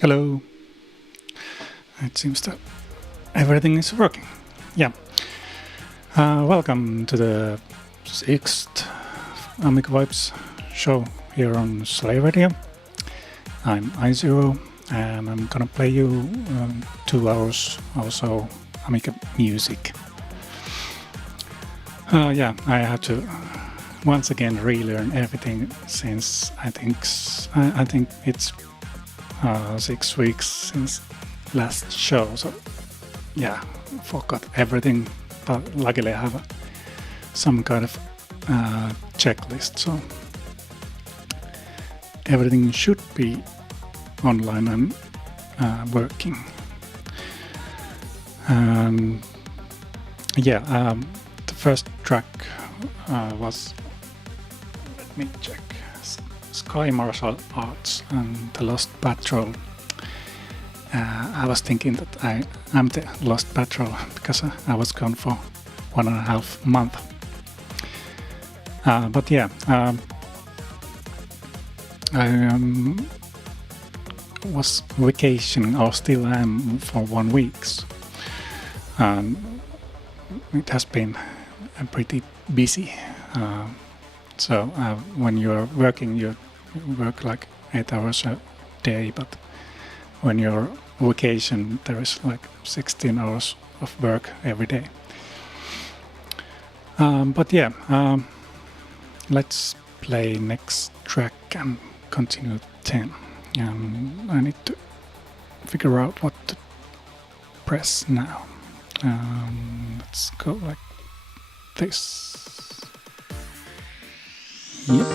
Hello. It seems that everything is working. Yeah. Welcome to the 6th Amiga Vibes show here on Slave Radio. I'm iZero and I'm gonna play you 2 hours also Amiga music. Yeah, I had to once again relearn everything since I think it's 6 weeks since last show, so yeah, forgot everything, but luckily I have some kind of checklist, so everything should be online and working. Yeah, the first track was, let me check, SkyMarshall Arts and The Lost Patrol. I was thinking that I'm the Lost Patrol because I was gone for 1.5 months. But yeah, I was vacationing, or still am, for 1 week. It has been pretty busy. So when you're working, you work like 8 hours a day, but when you're on vacation, there is like 16 hours of work every day. But yeah, let's play next track and continue 10. I need to figure out what to press now. Let's go like this. Yep.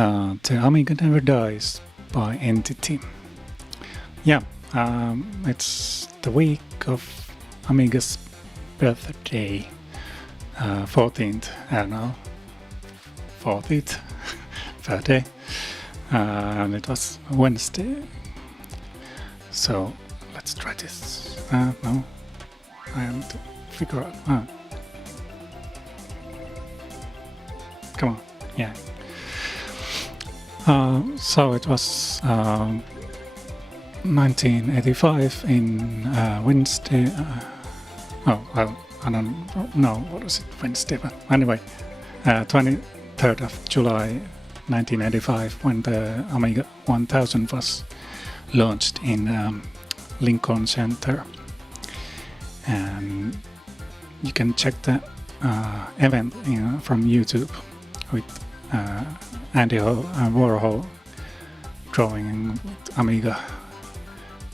The Amiga Never Dies by Entity. Yeah, it's the week of Amiga's birthday, 14th, I don't know, 14th birthday, and it was Wednesday. So let's try this. No, I have to figure out. Come on, yeah. So it was 1985 in Wednesday. Oh, well, I don't know what was it, Wednesday, but anyway, 23rd of July 1985 when the Amiga 1000 was launched in Lincoln Center. And you can check the event from YouTube with Andy Warhol drawing with Amiga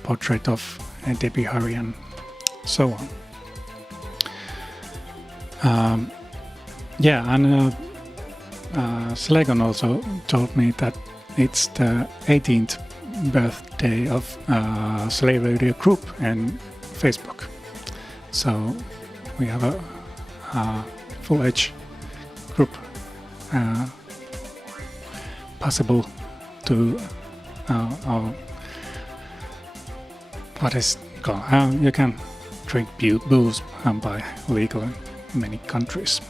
portrait of Debbie Harry and so on. Yeah, and Slegon also told me that it's the 18th birthday of Slave Radio Group and Facebook. So we have a full-age group possible to what is called you can drink booze and buy legal in many countries.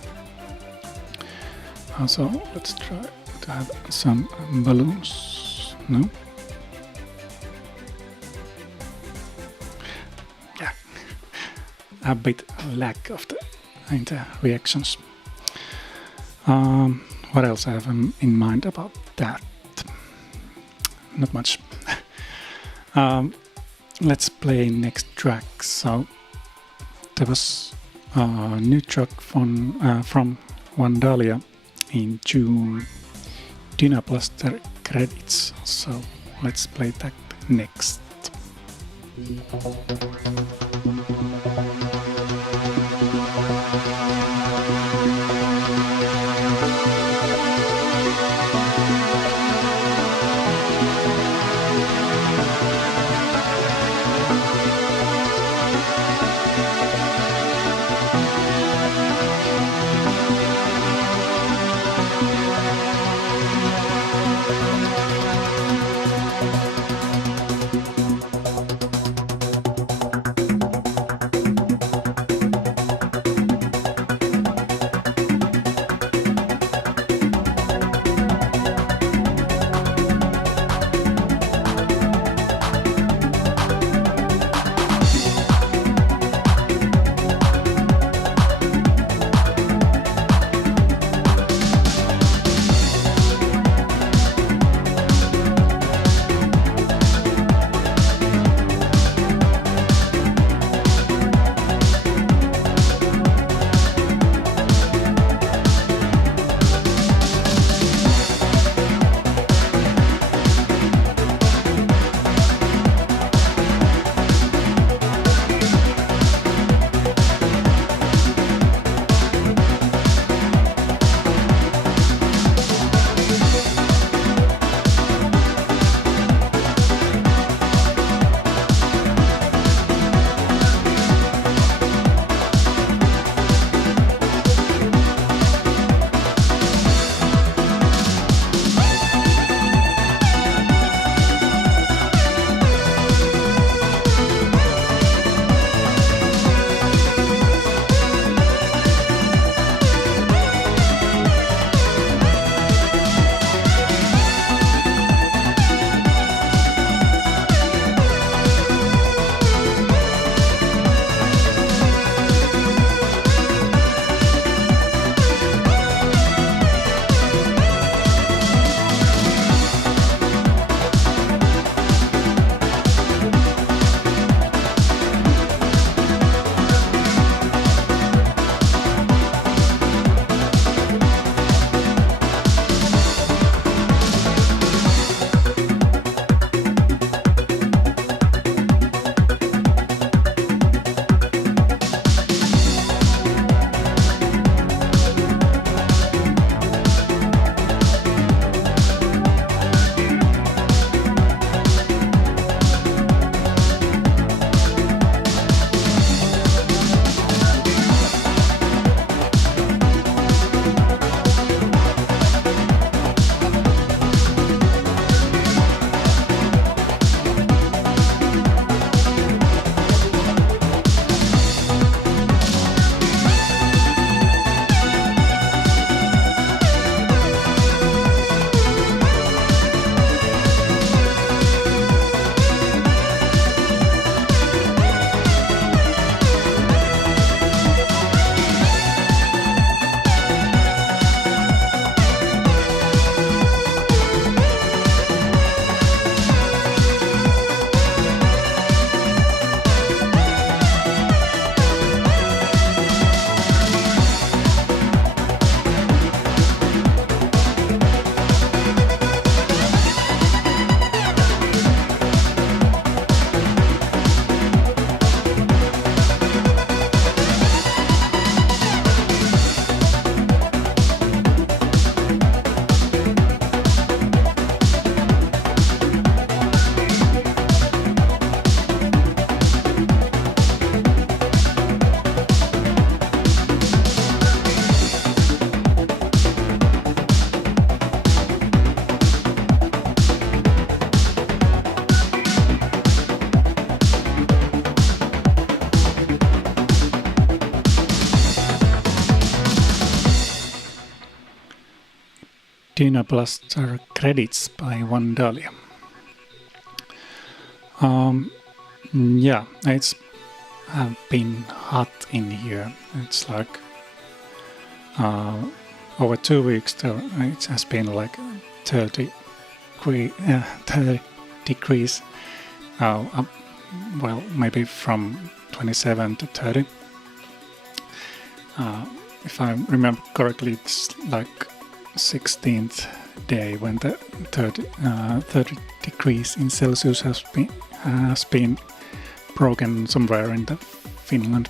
Also, let's try to have some balloons. No? Yeah, a bit lack of the reactions. What else I have in mind about that? Not much. Let's play next track. So there was a new track from Vandahlia in June. Dyna plus the credits. So let's play that next. Dyna Blaster credits by Vandahlia. Yeah, it's been hot in here. It's like over 2 weeks it has been like 30 degrees. Well, maybe from 27 to 30. If I remember correctly, it's like 16th day when the 30 degrees in Celsius has been broken somewhere in the Finland.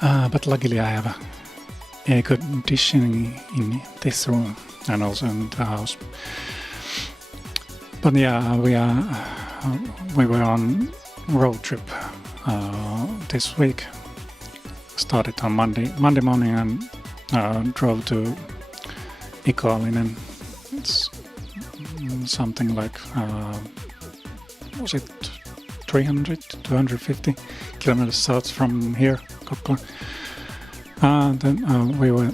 But luckily I have air conditioning in this room and also in the house. But yeah, we were on road trip this week. Started on Monday morning and drove to Ecolove, and it's something like was it 300 to 250 kilometers south from here, Kokkola. Then we were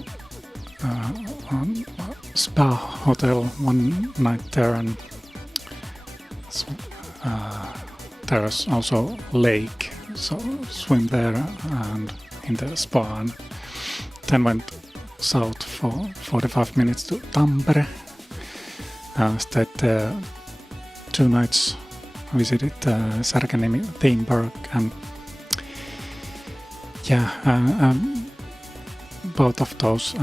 on spa hotel one night there, and there's also lake, so swim there and in the spa, and then went south for 45 minutes to Tampere. Stayed there 2 nights, visited Cirdan theme park, and yeah, both of those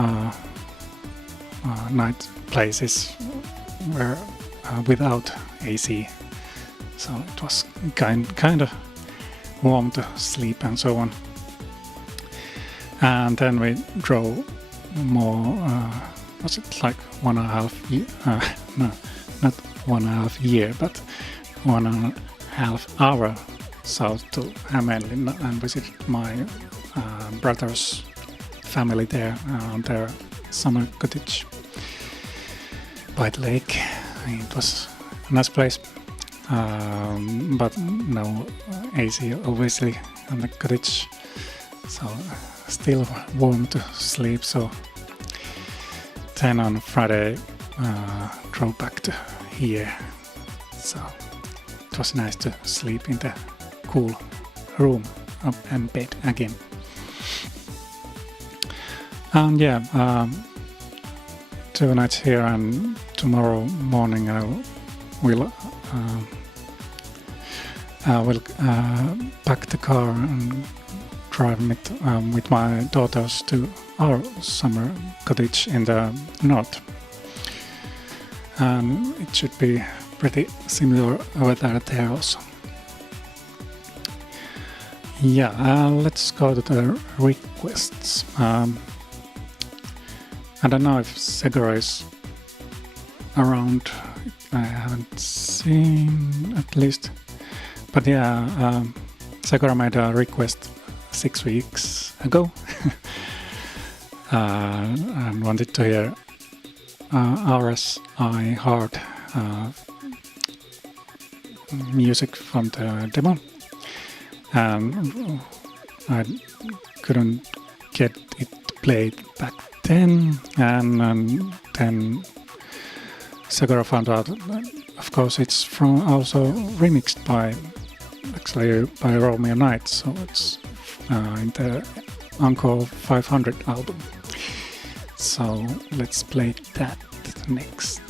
night places were without AC, so it was kind of warm to sleep and so on. And then we drove more, was it like 1.5 year? No, not 1.5 year, but 1.5 hour south to Hämeenlinna and visited my brother's family there on their summer cottage by the lake. It was a nice place, but no AC obviously on the cottage, so still warm to sleep. So then on Friday drove back to here, so it was nice to sleep in the cool room and bed again. And yeah, 2 nights here, and tomorrow morning I will pack the car and drive with my daughters to our summer cottage in the north. And it should be pretty similar weather there also. Yeah, let's go to the requests. I don't know if Jogeir is around. I haven't seen, at least. But yeah, Jogeir made a request 6 weeks ago and wanted to hear RSI hard music from the demo, and I couldn't get it played back then, and then Jogeir found out that, of course, it's from also remixed by Romeo Knight, so it's in the Encore 500 album. So let's play that next.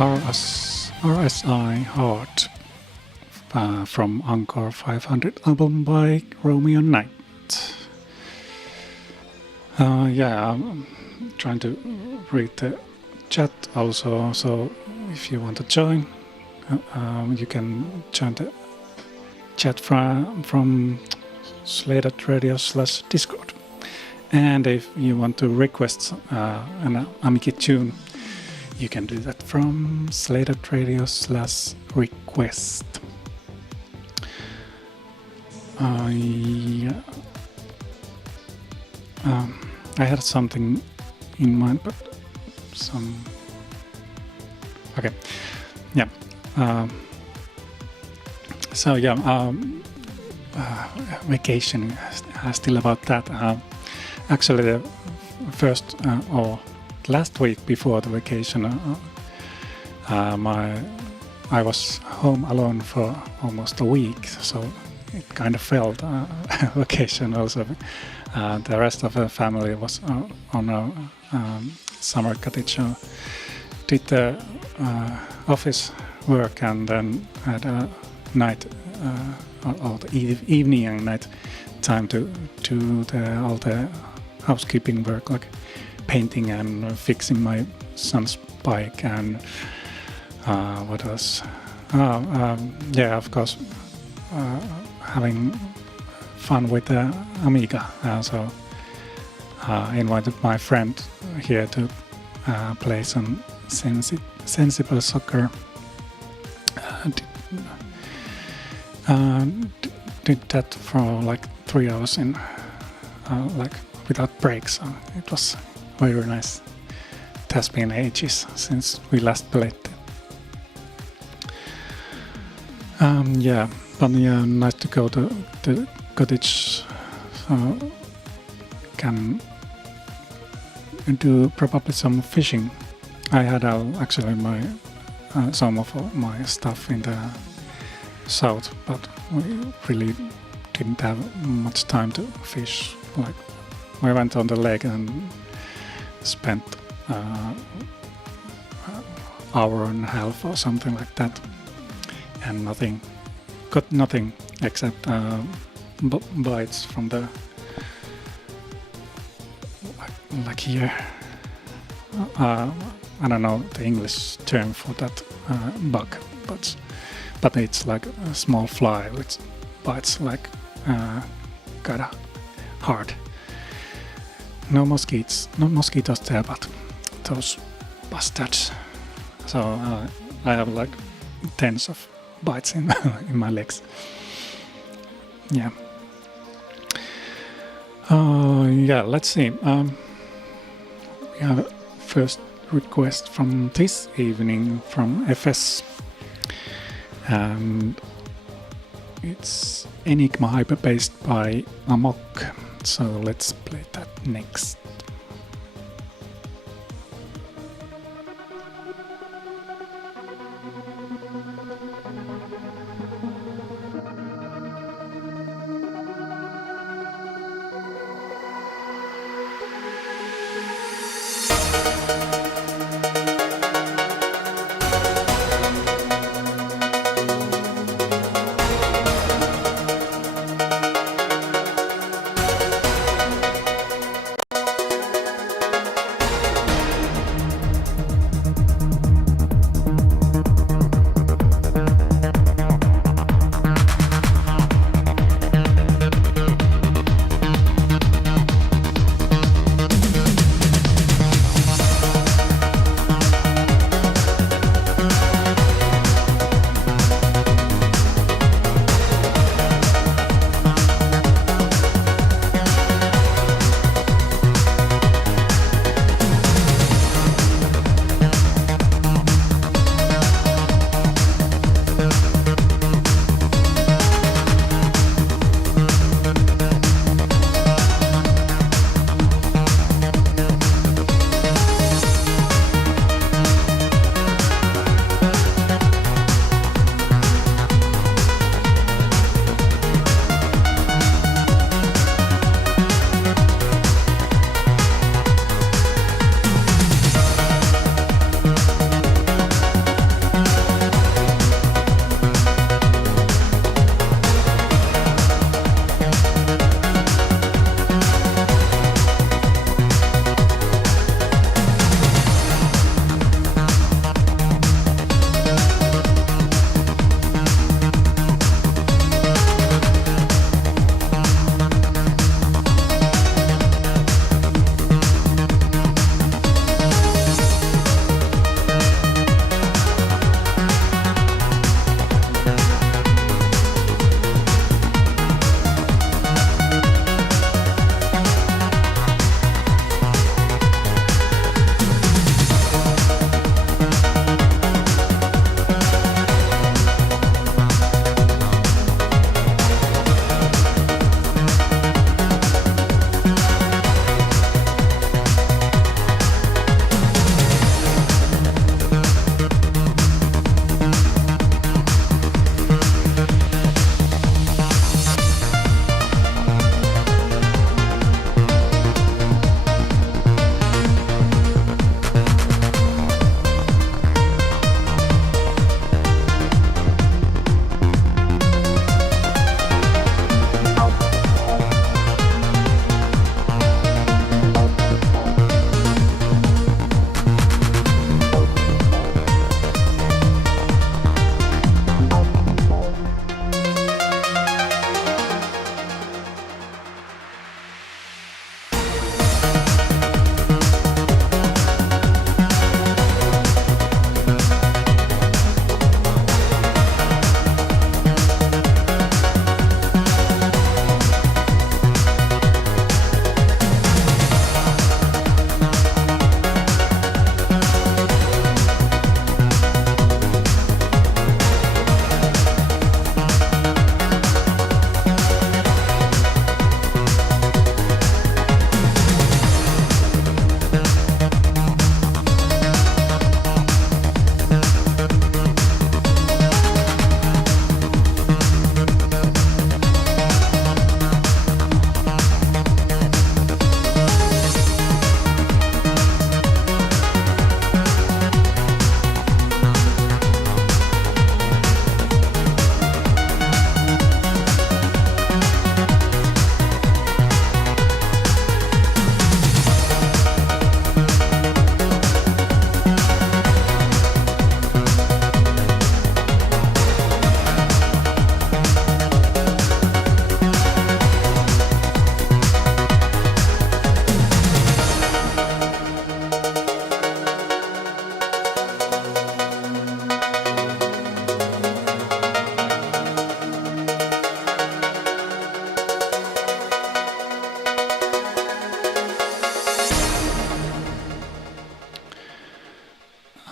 RSI Heart from Encore 500 album by Romeo Knight. I'm trying to read the chat also, so if you want to join, you can join the chat from Sladed Radio/Discord. And if you want to request an Amiga tune, you can do that from Sladed Radio/request. I had something in mind, but okay, yeah. Vacation. Still about that. Actually, the first or last week before the vacation, I was home alone for almost a week, so it kind of felt vacation also. The rest of the family was on a summer cottage, did the office work, and then had a night or the evening and night time to do all the housekeeping work, like painting and fixing my son's bike, and what else? Of course, having fun with the Amiga. So invited my friend here to play some sensible soccer. Did that for like 3 hours in like without breaks. So it was very nice. It has been ages since we last played it. Nice to go to the cottage. So can do probably some fishing. I had actually my some of my stuff in the south, but we really didn't have much time to fish. Like we went on the lake and spent hour and a half or something like that, and got nothing except bites from the like here. I don't know the English term for that bug, but it's like a small fly which bites like kinda hard. No mosquitoes there, but those bastards. So I have like tens of bites in in my legs. Yeah. Let's see. We have a first request from this evening from FS, and it's Enigma Hyperbased by Amok. So let's play that next.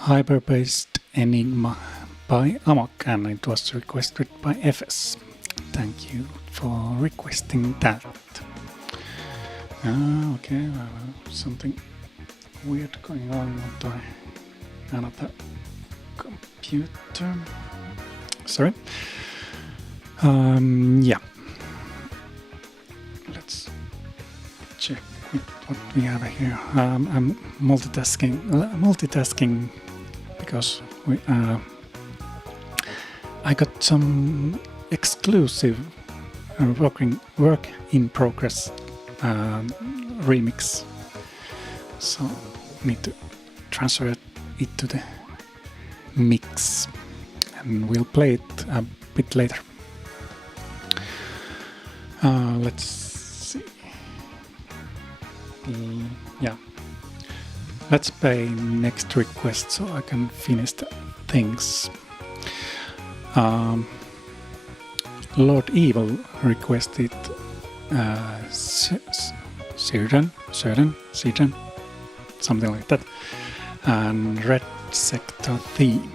Hyperbased Enigma by Amok, and it was requested by FS. Thank you for requesting that. Okay, something weird going on with another computer. Sorry. Yeah. Let's check what we have here. I'm multitasking because I got some exclusive work in progress remix, so need to transfer it to the mix, and we'll play it a bit later. Let's see. Yeah, let's play next request so I can finish the things. Lord Evil requested Cirdan, something like that, and Red Sector theme.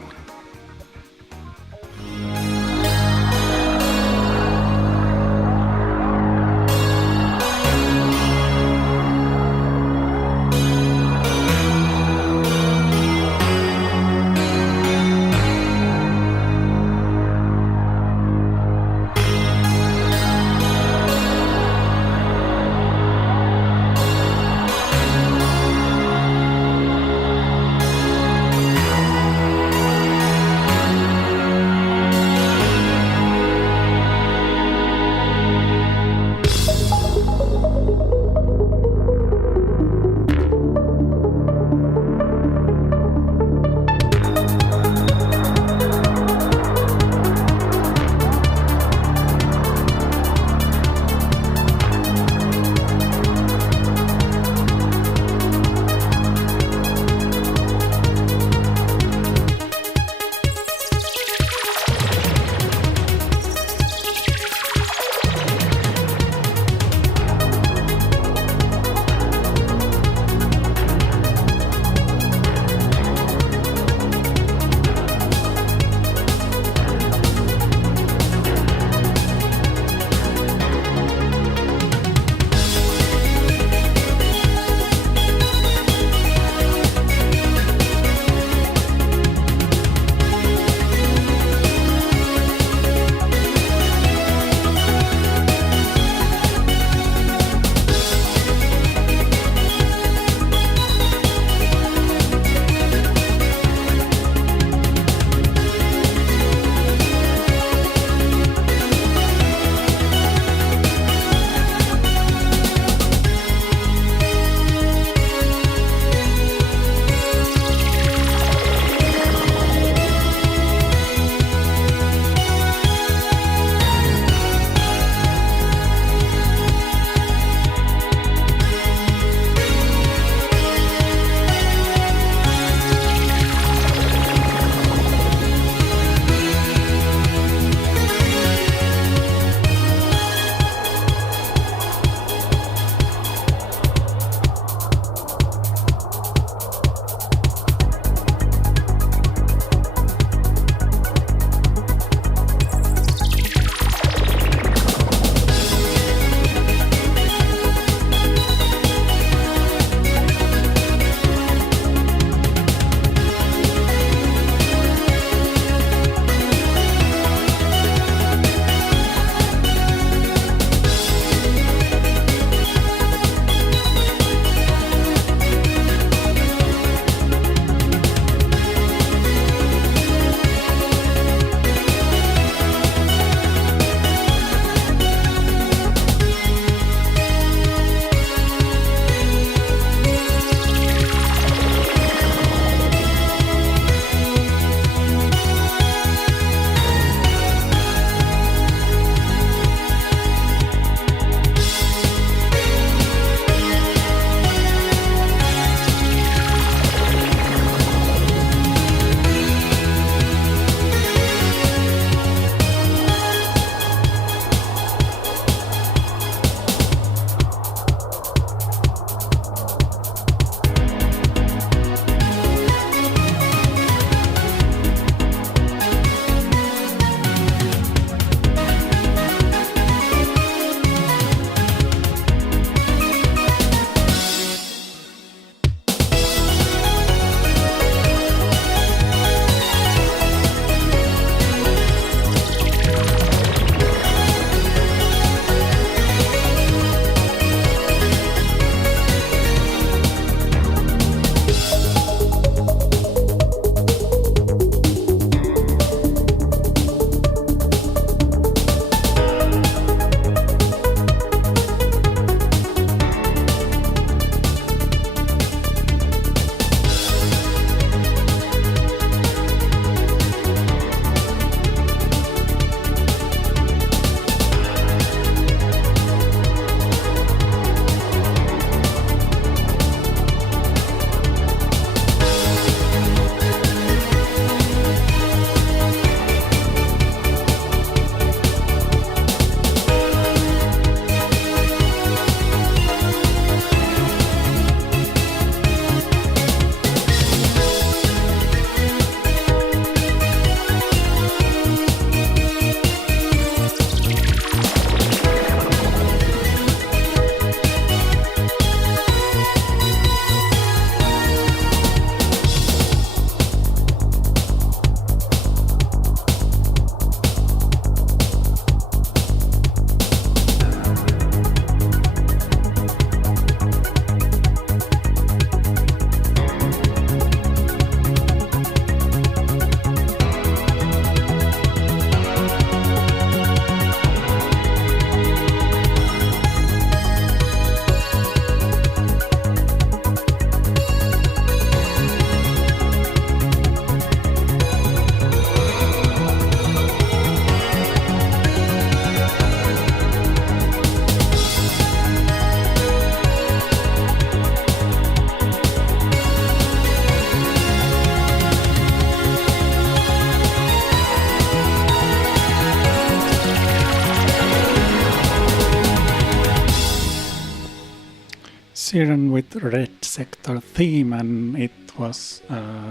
Cirdan with Red Sector theme, and it was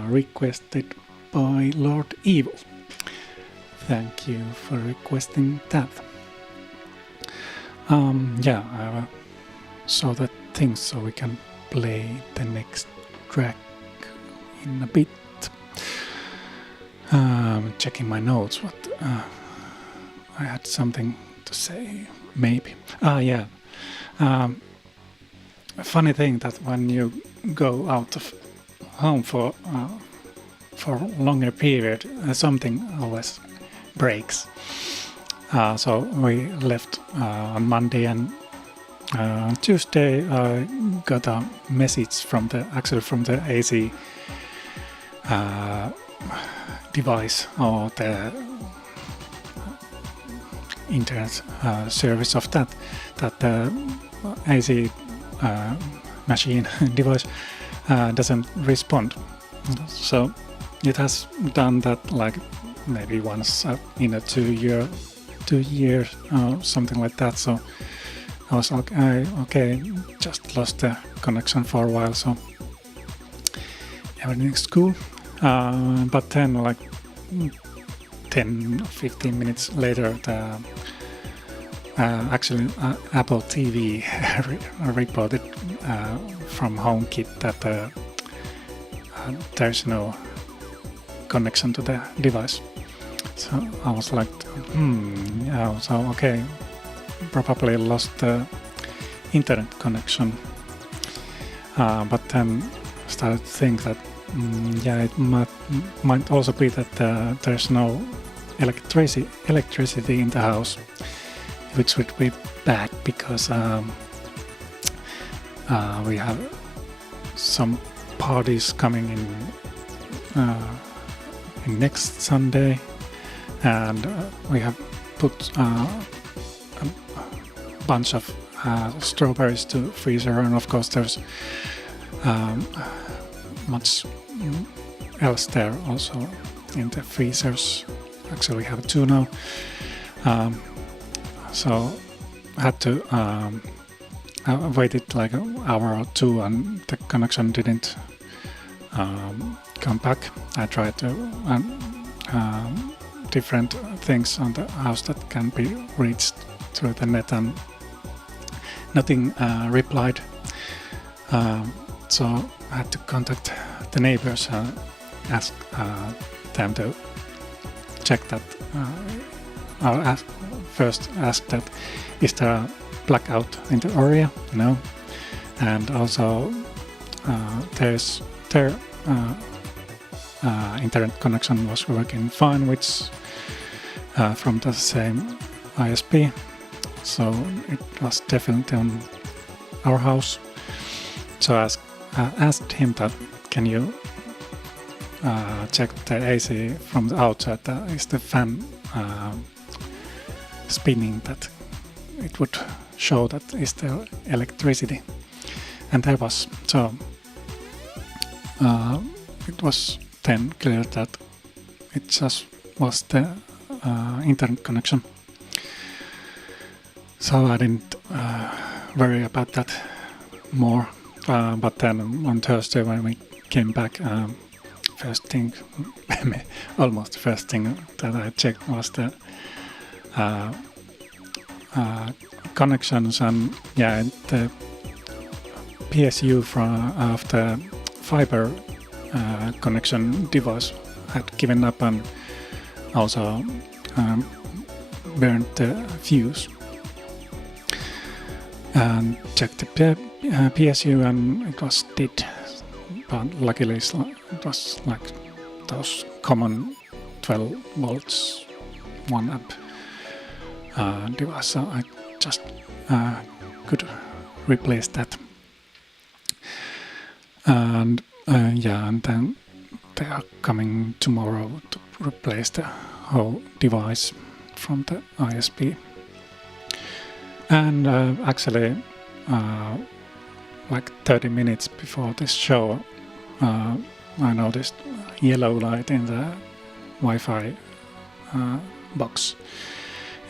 requested by Lord Evil. Thank you for requesting that. Yeah, I saw that thing, so we can play the next track in a bit. Checking my notes, but I had something to say, maybe. Yeah. A funny thing that when you go out of home for a longer period, something always breaks. So we left on Monday, and on Tuesday I got a message from the AC device, or the internet service of that the AC machine device doesn't respond. So it has done that like maybe once in a 2 years or something like that. So I was like, okay, just lost the connection for a while, so everything's cool. But then like 10-15 minutes later, the actually Apple TV reported from HomeKit that there's no connection to the device. So I was like, yeah, so okay, probably lost the internet connection. But then started to think that yeah, it might also be that there's no electricity in the house, which would be bad because we have some parties coming in next Sunday, and we have put a bunch of strawberries to freezer, and of course there's much else there also in the freezers. Actually we have 2 now, so I had to I waited like an hour or 2, and the connection didn't come back. I tried to different things on the house that can be reached through the net, and nothing replied. So I had to contact the neighbors and ask them to check that. First ask that, is there a blackout in the area? No. And also their internet connection was working fine, which from the same ISP. So it was definitely on our house. So I asked him that, can you check the AC from the outside? Is the fan spinning, that it would show that is there electricity? And there was. So it was then clear that it just was the internet connection. So I didn't worry about that more. But then on Thursday when we came back, first thing, almost the first thing that I checked was the connections, and yeah, the PSU of the fiber connection device had given up and also burned the fuse. And checked the PSU, and it was dead. But luckily it was like those common 12 volts 1 amp device, so I just could replace that. And yeah, and then they are coming tomorrow to replace the whole device from the ISP. And actually, like 30 minutes before this show, I noticed yellow light in the Wi-Fi box,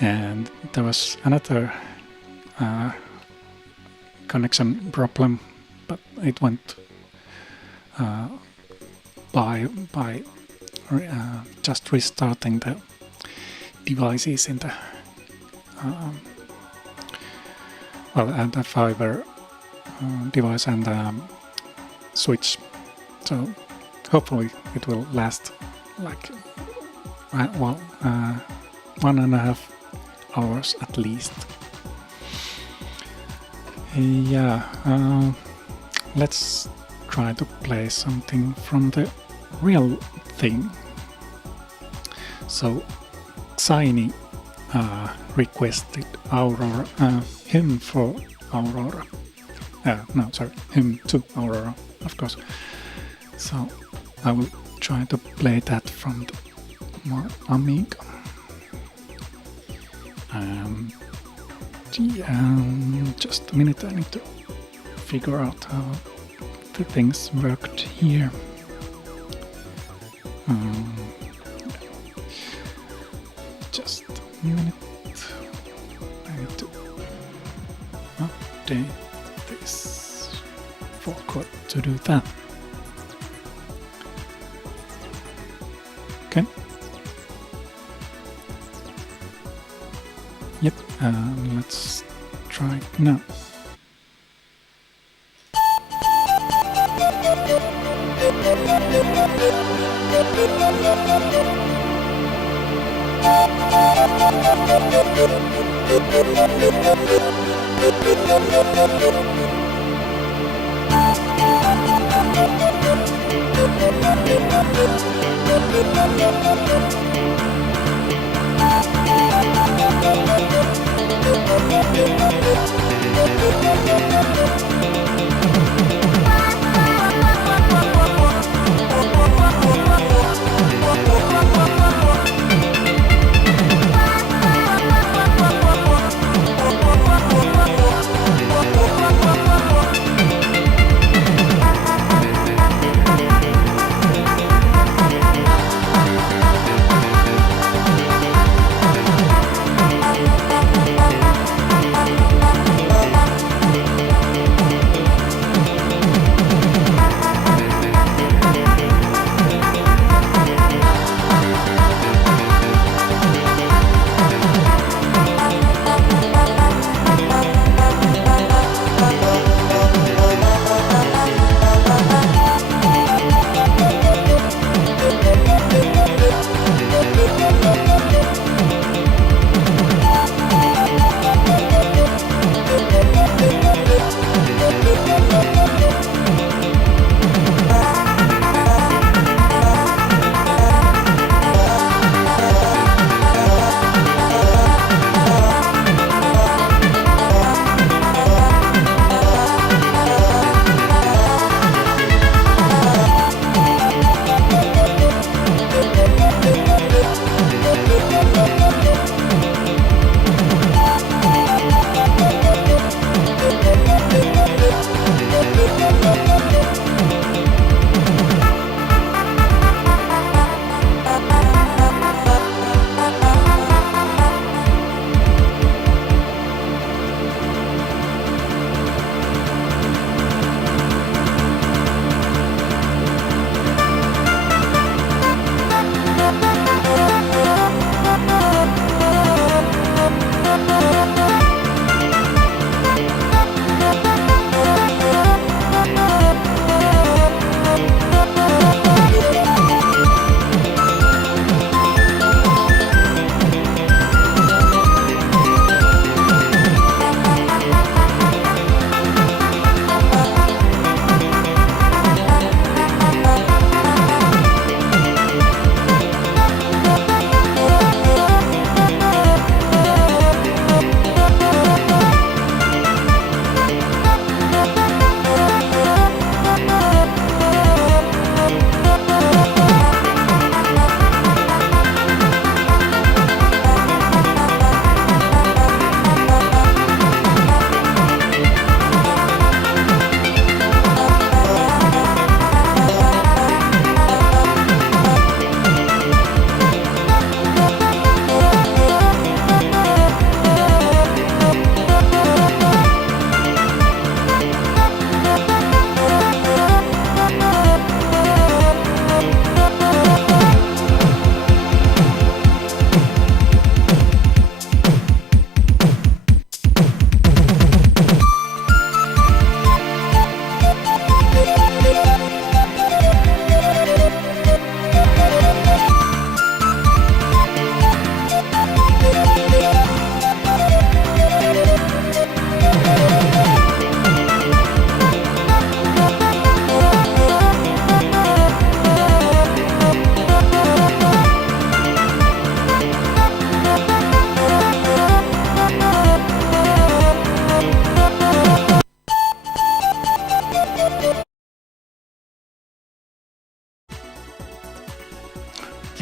and there was another connection problem but it went by just restarting the devices in the the fiber device and switch. So hopefully it will last like 1.5 hours at least. Yeah, let's try to play something from the real thing. So Xini requested Aurora, hymn for Aurora. Hymn to Aurora, of course. So I will try to play that from my Amiga. Just a minute, I need to figure out how the things worked here. Just a minute. I need to update this. Forgot to do that. Okay. Yep, let's try it now.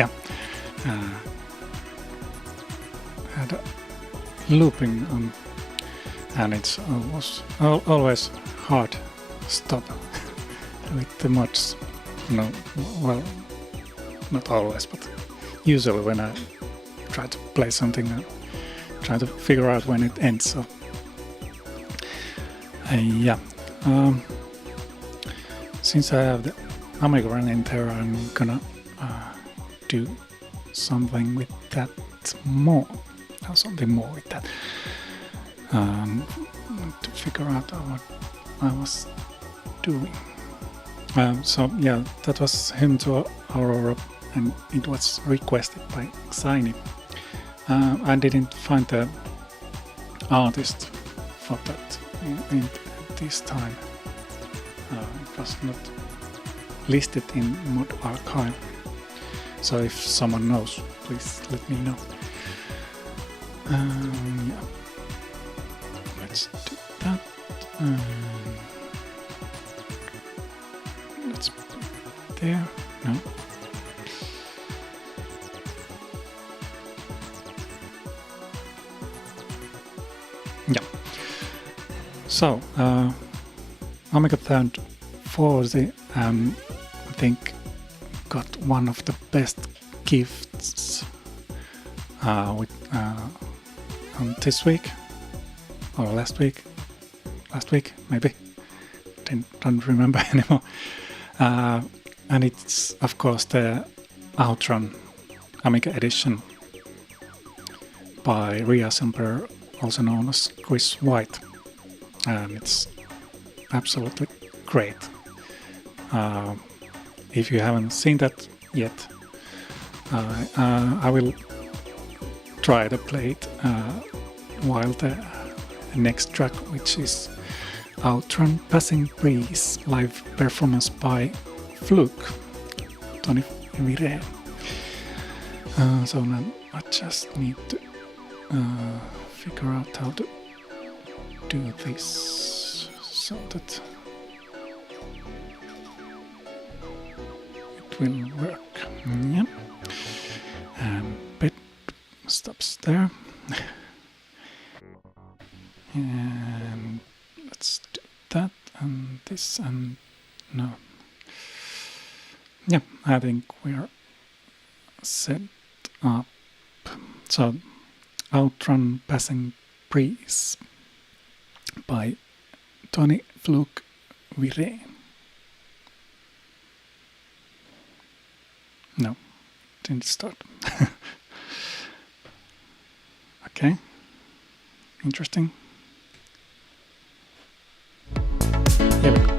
yeah, had a looping on, and it's always hard stop with the mods. No, well, not always, but usually when I try to play something, I try to figure out when it ends. So yeah, since I have the Amiga running there, I'm gonna do something with that more, or something more with that, to figure out what I was doing. So yeah, that was him To Aurora, and it was requested by Xini. I didn't find the artist for that in this time. It was not listed in Mod Archive. So if someone knows, please let me know. Yeah. Let's do that. Let's put it there. No. Yeah. So, Amiga 1040, I think, got one of the best gifts on this week or last week maybe, don't remember anymore, and it's of course the OutRun Amiga edition by reassembler, also known as Chris White, and it's absolutely great. If you haven't seen that yet, I will try to play it while the next track, which is OutRun Passing Breeze live performance by Fluke, Tony Wiren. So now I just need to figure out how to do this so that it will work. Yeah. And bit stops there. And let's do that and this and no. Yeah, I think we're set up. So, OutRun Passing Breeze by Tony Fluke Wiren. No, didn't start. Okay, interesting. Here we go.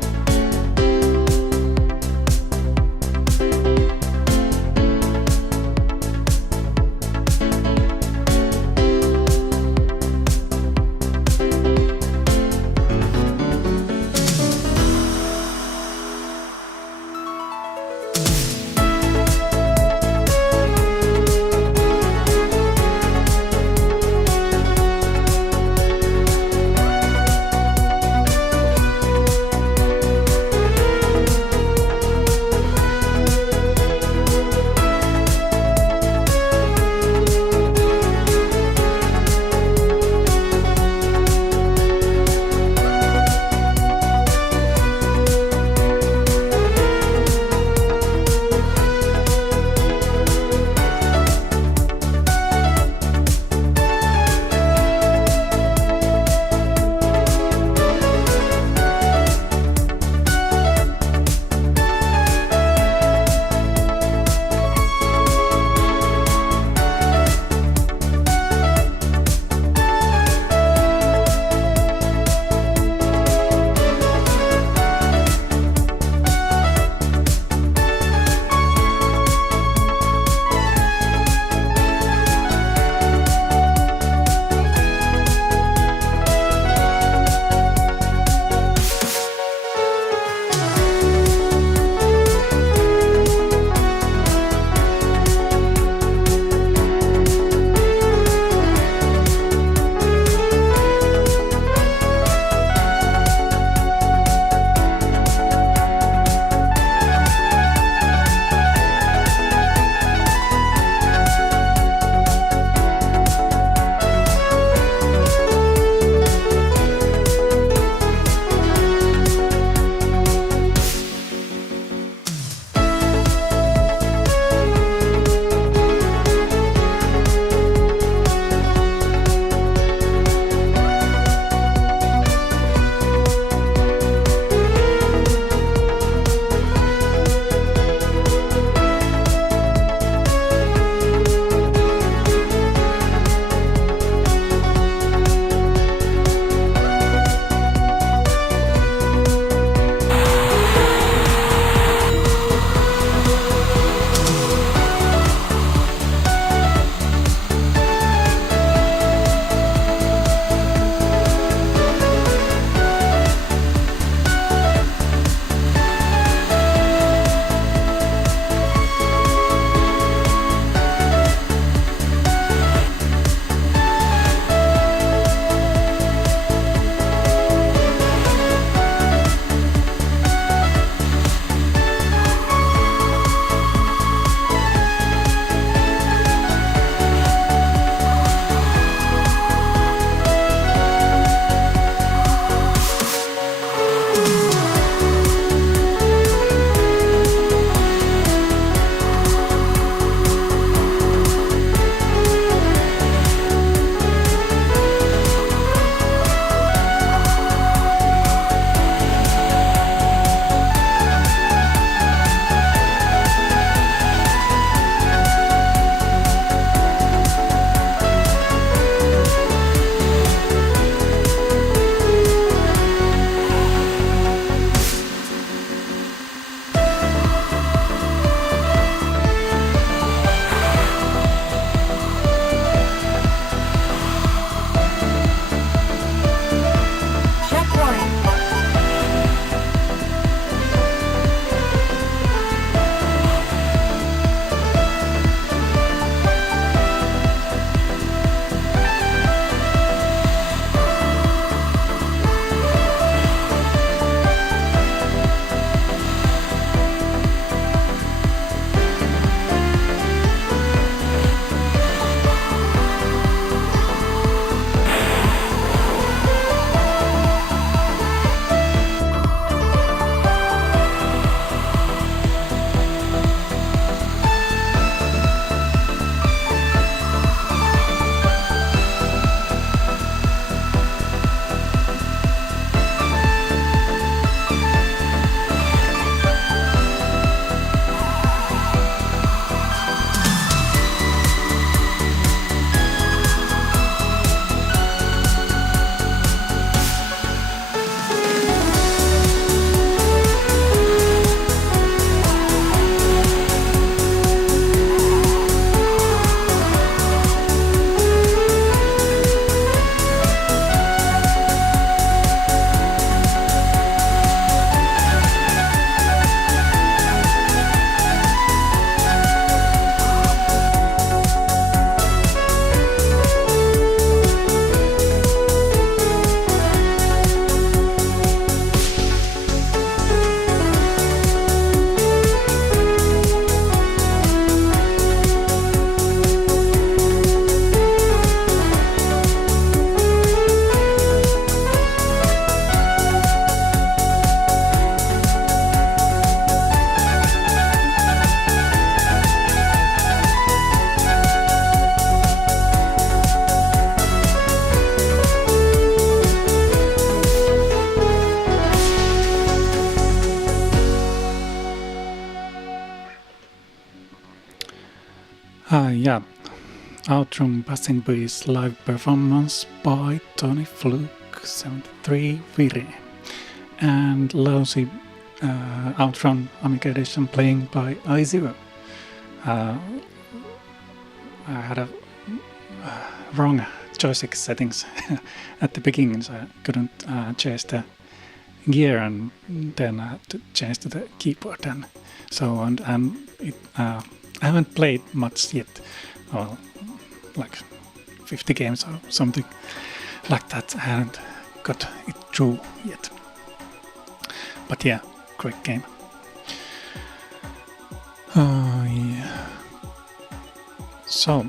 Yeah, OutRun Passing Breeze live performance by Tony Fluke 73 Wiren, and Lousy OutRun Amiga edition playing by iZero. I had a wrong joystick settings at the beginning, so I couldn't change the gear, and then I had to change to the keyboard and so on. And I haven't played much yet, well, like 50 games or something like that. I haven't got it through yet. But yeah, great game. Yeah. So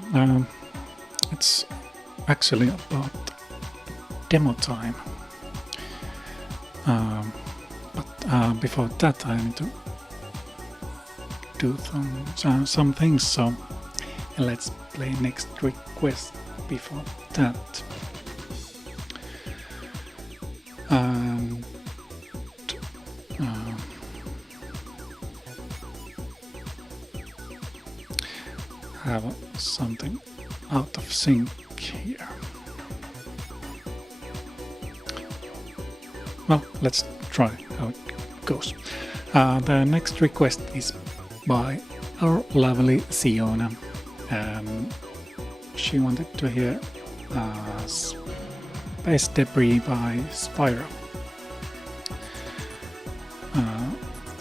it's actually about demo time. But before that, I need to do some things. So let's play next request before that. And have something out of sync here. Well, let's try how it goes. The next request is by our lovely Siona, and she wanted to hear Space Debris by Spyro.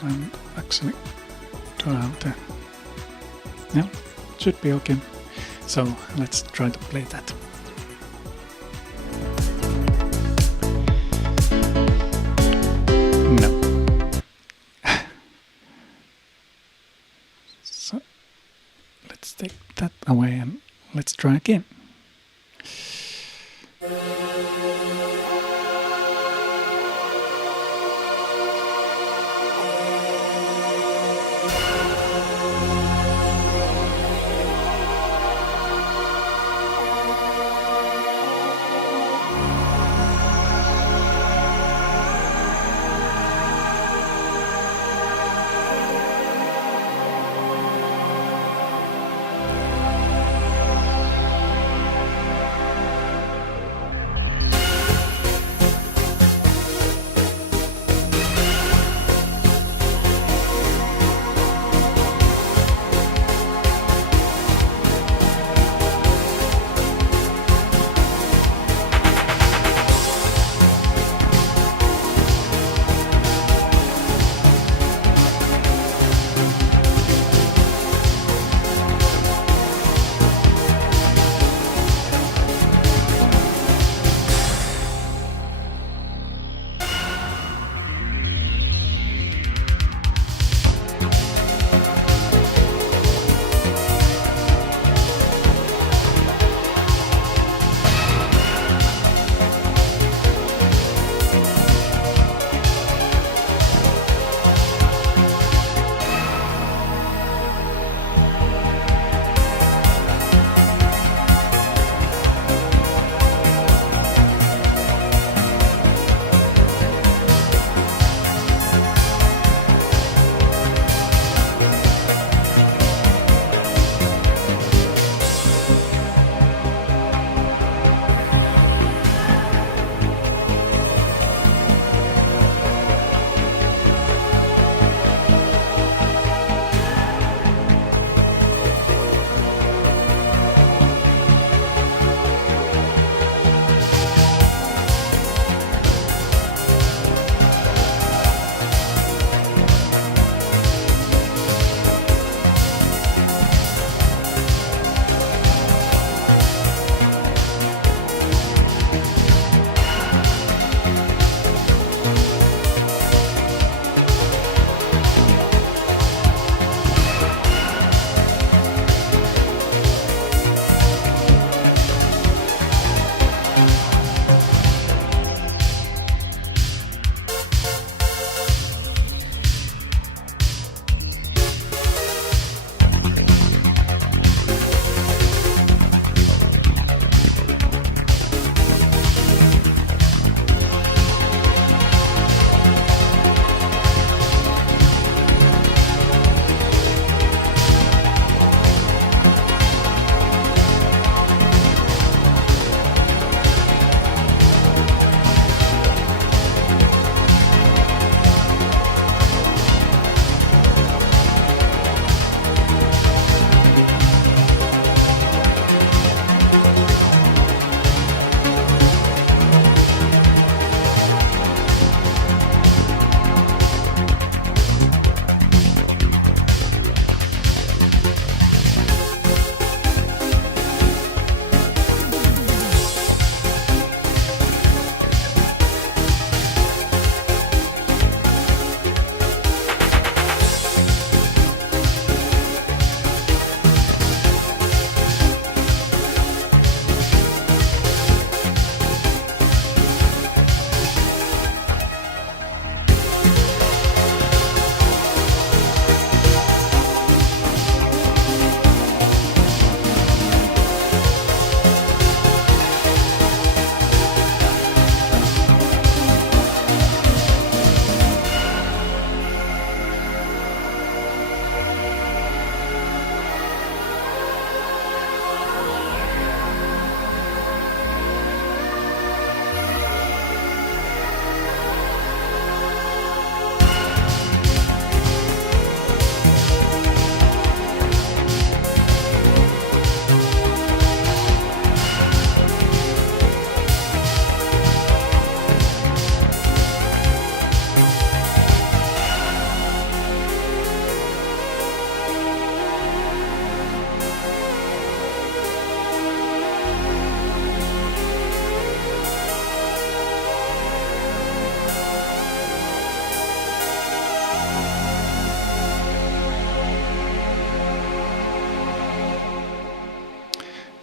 And actually try out the... Yeah, should be okay. So let's try to play that. No. So let's take that away and let's try again.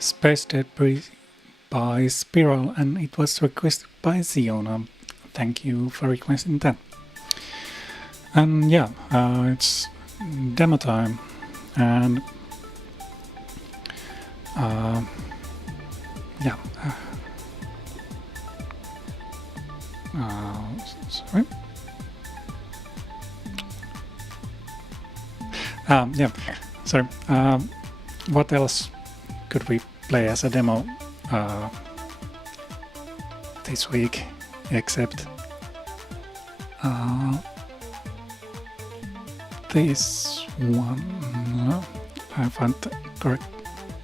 Space Debris by Spiral, and it was requested by Ziona. Thank you for requesting that. And yeah, it's demo time, and yeah, sorry. Yeah, sorry. What else could we play as a demo this week, except this one? No, I found the correct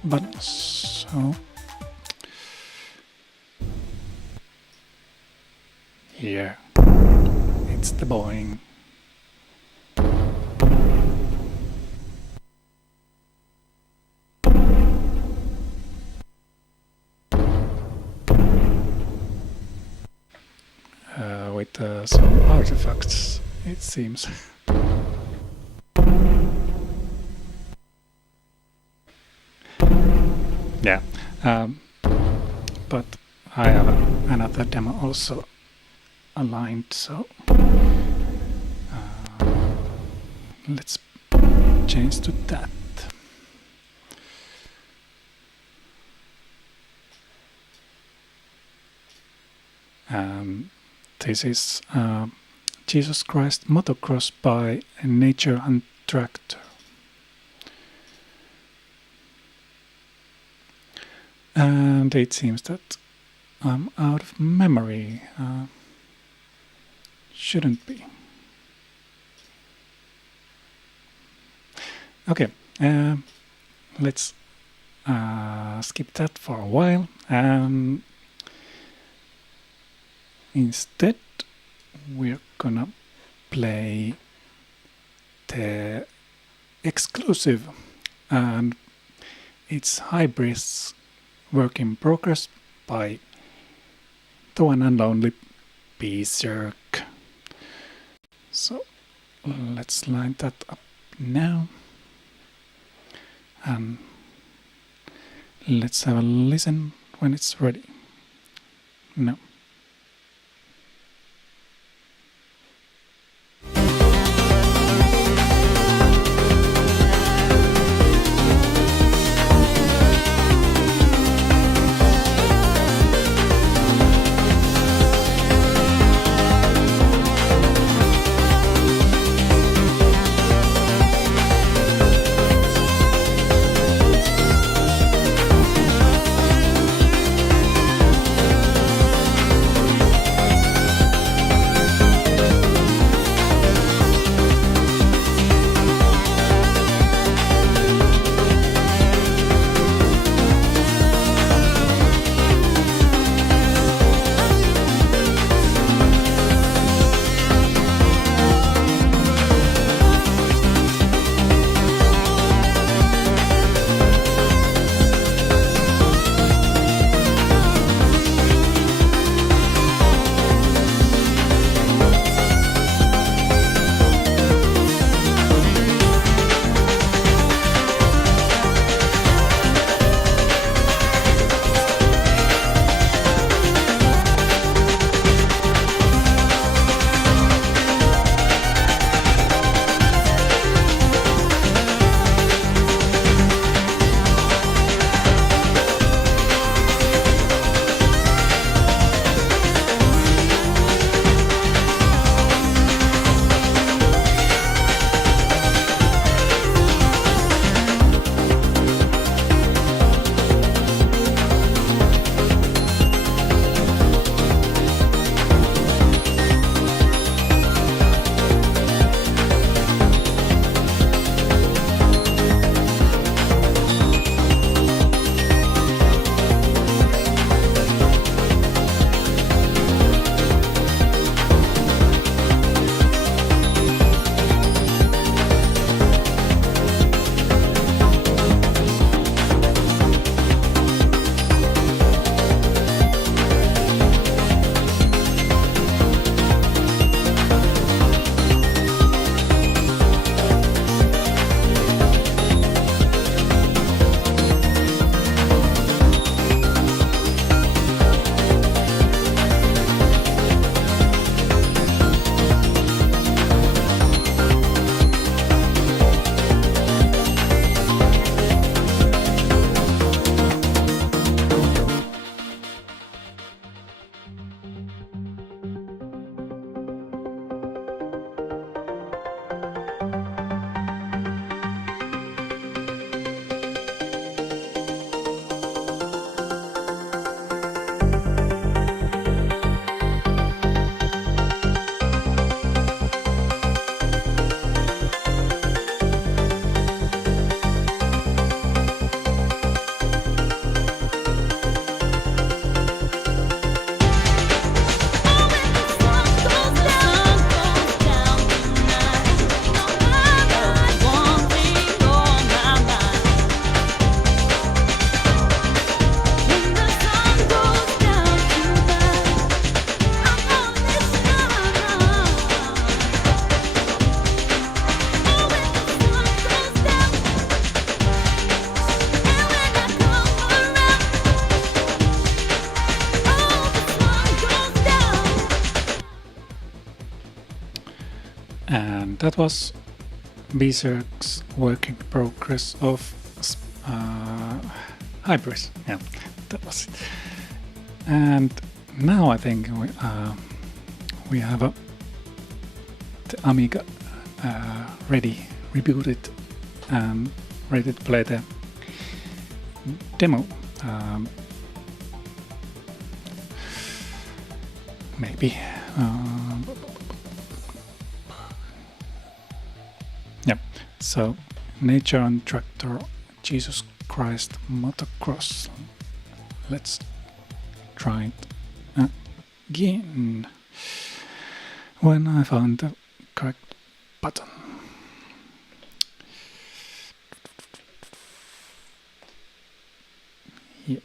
button, so here it's the Boing. With some artifacts, it seems. Yeah, but I have another demo also aligned, so let's change to that. This is Jesus Christ Motocross by Nature and Traktor. And it seems that I'm out of memory. Shouldn't be. Okay, let's skip that for a while. Instead, we're gonna play the exclusive, and it's Hybris Work in Progress by the one and only BeeZerk. So let's line that up now, and let's have a listen when it's ready. Now. that was BeeZerk's work in progress of Hybris. Yeah, that was it. And now I think we have the Amiga ready, rebooted, and ready to play the demo. Maybe. Yep. So, Nature and Traktor, Jesus Christ, Motocross. Let's try it again. When I found the correct button. Yeah.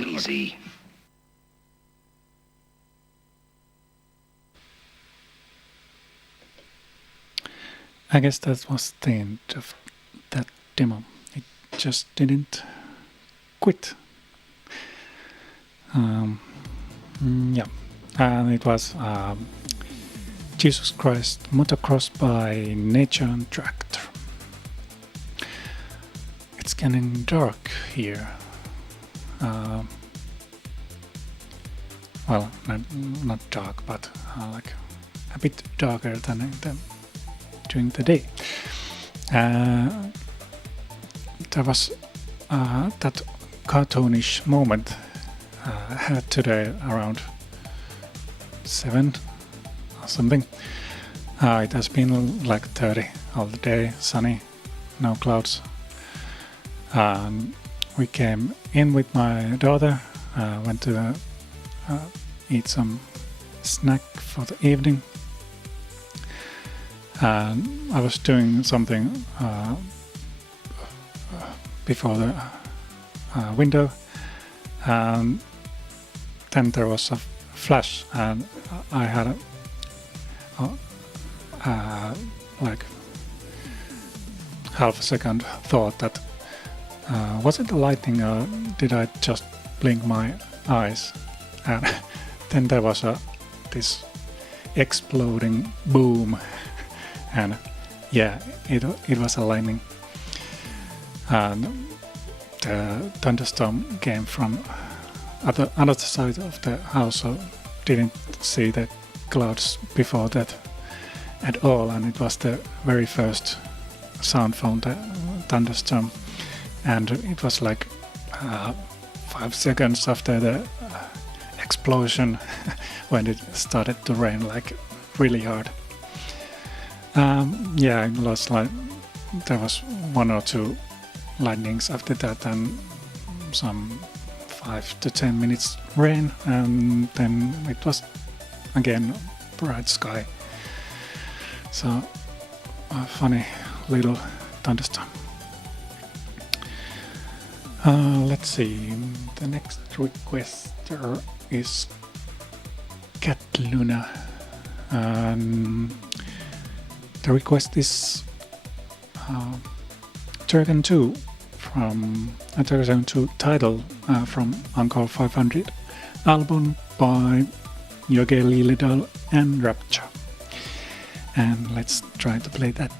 Easy. I guess that was the end of that demo. It just didn't quit. Yeah, and it was Jesus Christ Motocross by Nature and Traktor. It's getting dark here. Well, not dark, but like a bit darker than during the day. There was that cartoonish moment I had today around 7 or something. It has been like 30 all the day, sunny, no clouds. We came in with my daughter, went to eat some snack for the evening. And I was doing something before the window, and then there was a flash, and I had like half a second thought that was it the lightning or did I just blink my eyes? And then there was this exploding boom, and yeah, it was a lightning. And the thunderstorm came from other side of the house, so didn't see the clouds before that at all, and it was the very first sound from thunderstorm, and it was like 5 seconds after the explosion when it started to rain like really hard. Yeah, it was like there was 1 or 2 lightnings after that, and some 5 to 10 minutes rain, and then it was again bright sky. So a funny little thunderstorm. Let's see, the next requester is Cat Luna. The request is Turrican 2 from Turrican 2 title from Encore 500 album by Jogeir, Liljedahl and Rapture. And let's try to play that.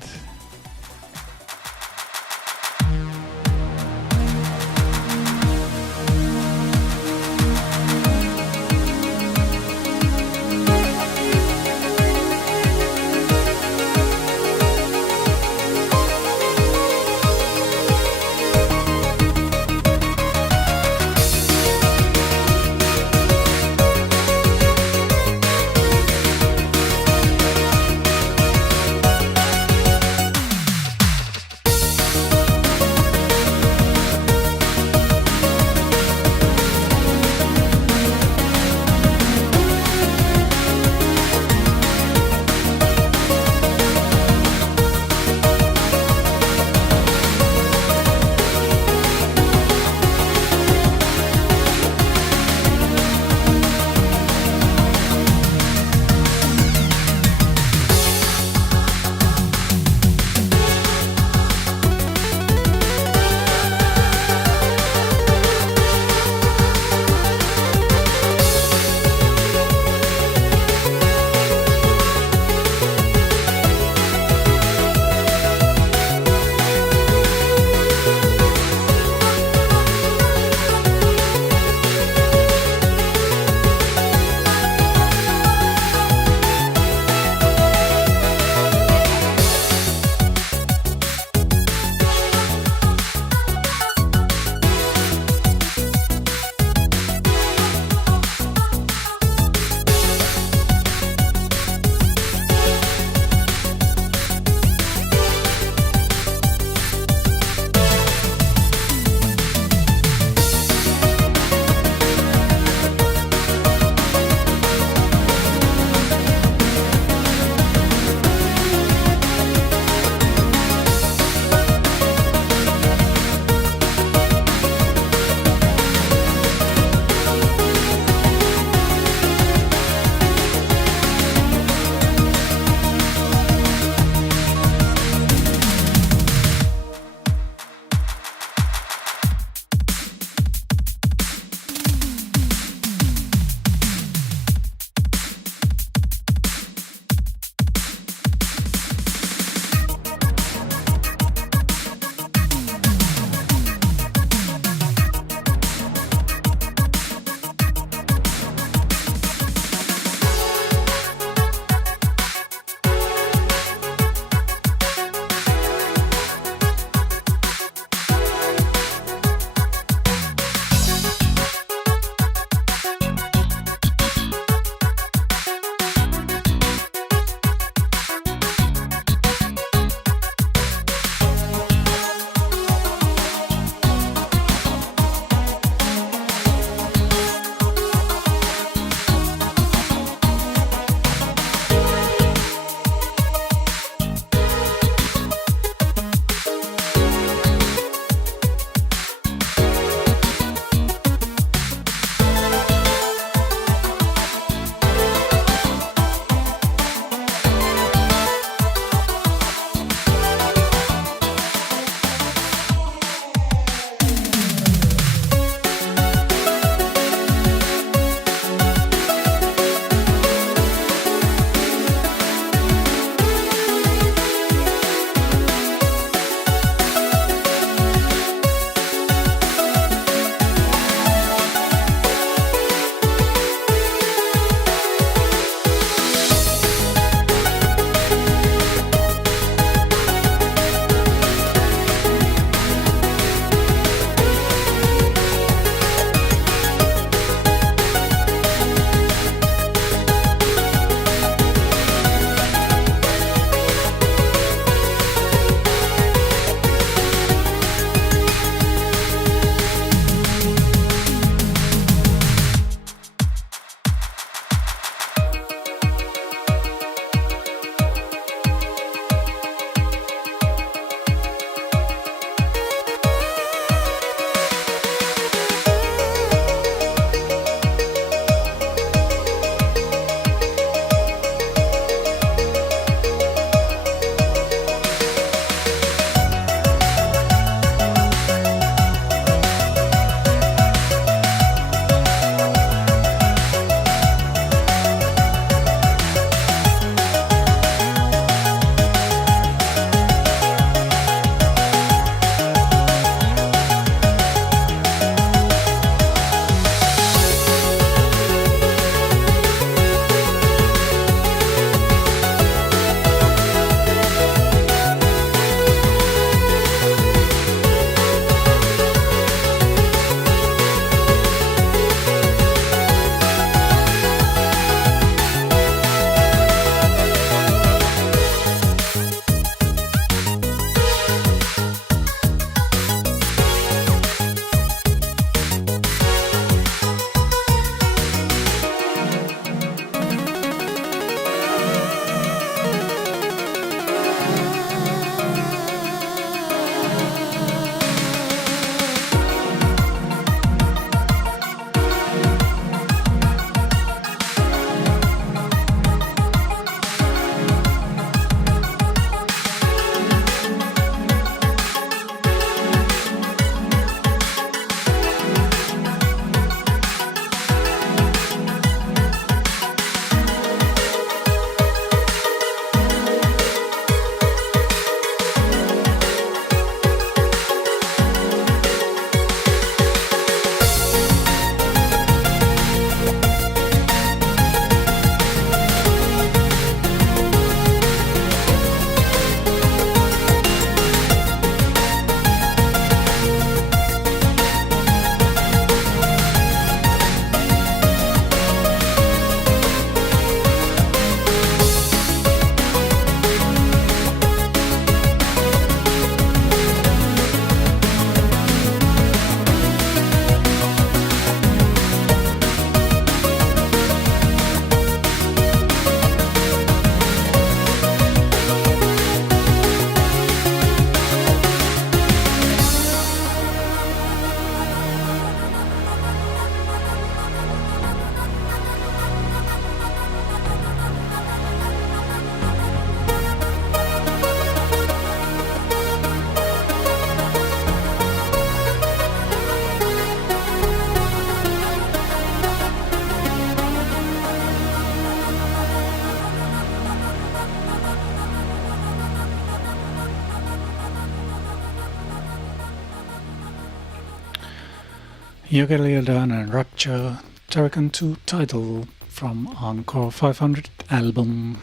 Jogeir and Rapture, Turrican 2 title from Encore 500 album.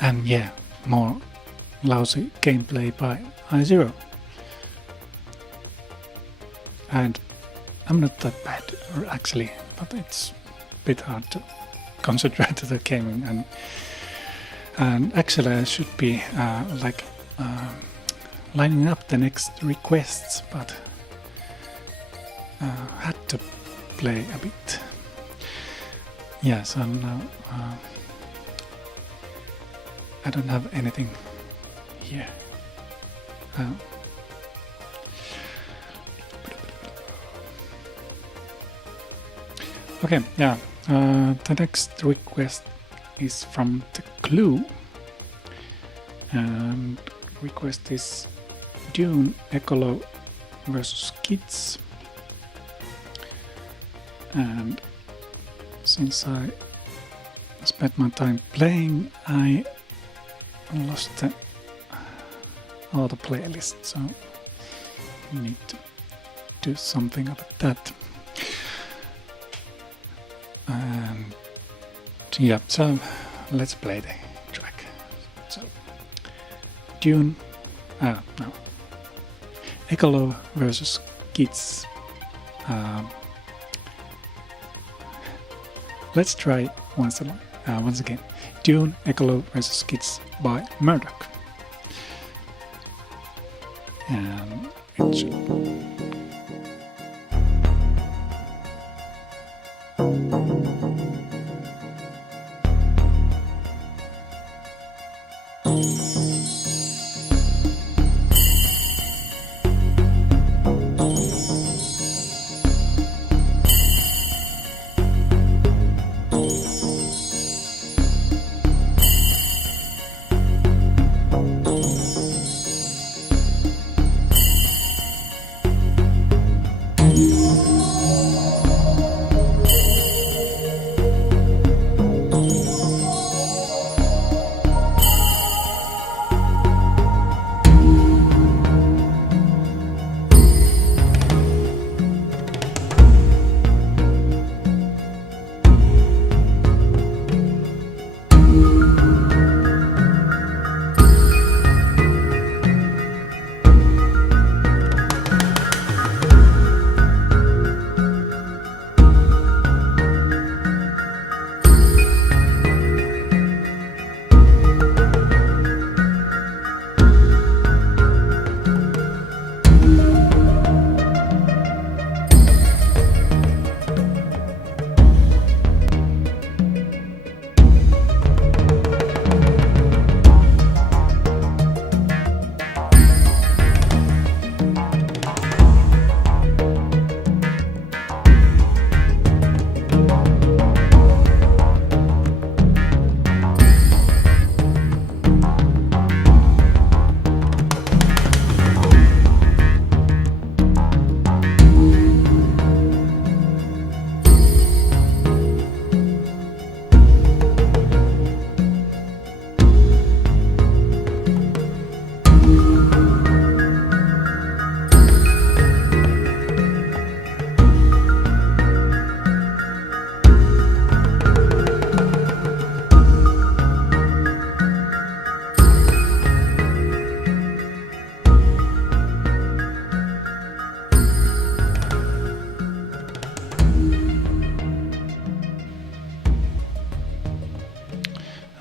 And yeah, more lousy gameplay by iZero. And I'm not that bad actually, but it's a bit hard to concentrate to the gaming, and actually I should be lining up the next requests, but had to play a bit. Yeah, so now I don't have anything here. Okay, yeah, the next request is from the Clue, and request is Dune Ecolove versus GITS. And since I spent my time playing, I lost all the playlists, so I need to do something about that. And yeah, so let's play the track. So Dune, no, Ecolove versus GITS. Let's try once again. Dune Ecolove versus GITS by Murdock. And it should.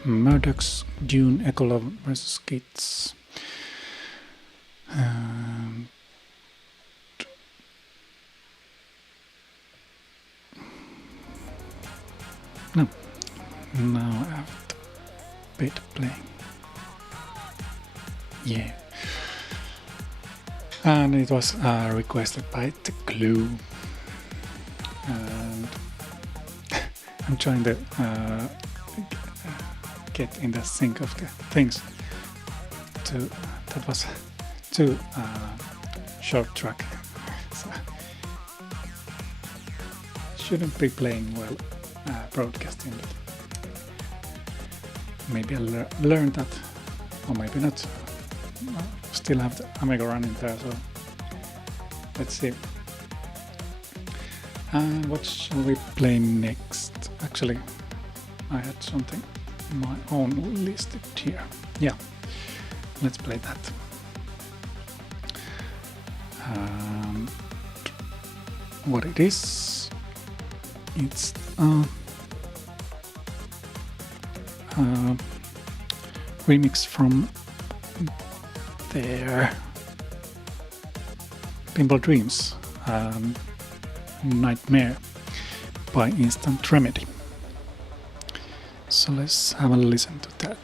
Murdock's Dune Ecolove versus GITS. No, now I have to bit playing. Yeah, and it was requested by the Clue, and I'm trying to get in the sync of the things. That was too short track, so shouldn't be playing well broadcasting, but maybe I'll learn that, or maybe not. Still have the Amiga running there, so let's see. And what shall we play next? Actually, I had something in my own listed here. Yeah, let's play that. What it is? It's remix from their Pinball Dreams Nightmare by Instant Remedy. So let's have a listen to that.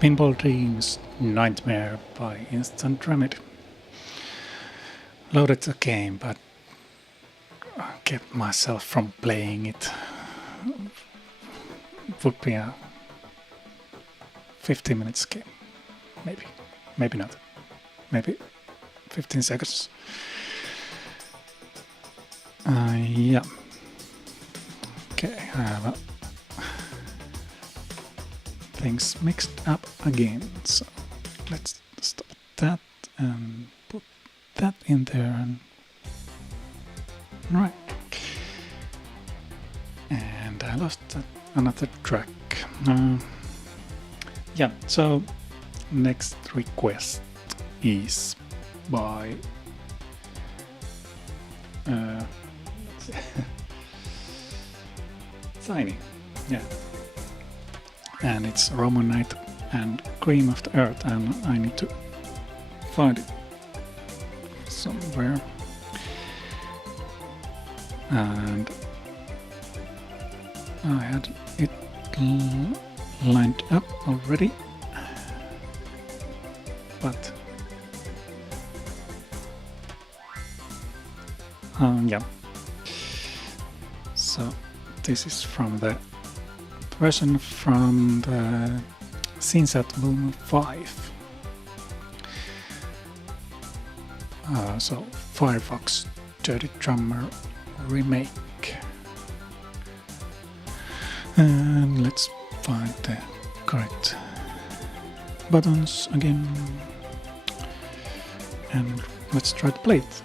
Pinball Dreams Nightmare by Instant Remedy. Loaded the game, but I kept myself from playing it would be a 15 minutes game. Maybe not. Maybe 15 seconds. Yeah. Okay, I have things mixed up again. So let's stop that and put that in there. And right. And I lost another track. Yeah, so next request is by Tiny, yeah, and it's Roman Knight and Cream of the Earth, and I need to find it somewhere. And I had it lined up already, but yeah. So this is from the version from the Scenes at Volume 5. So Firefox Dirty Drummer Remake. And let's find the correct buttons again. And let's try to play it.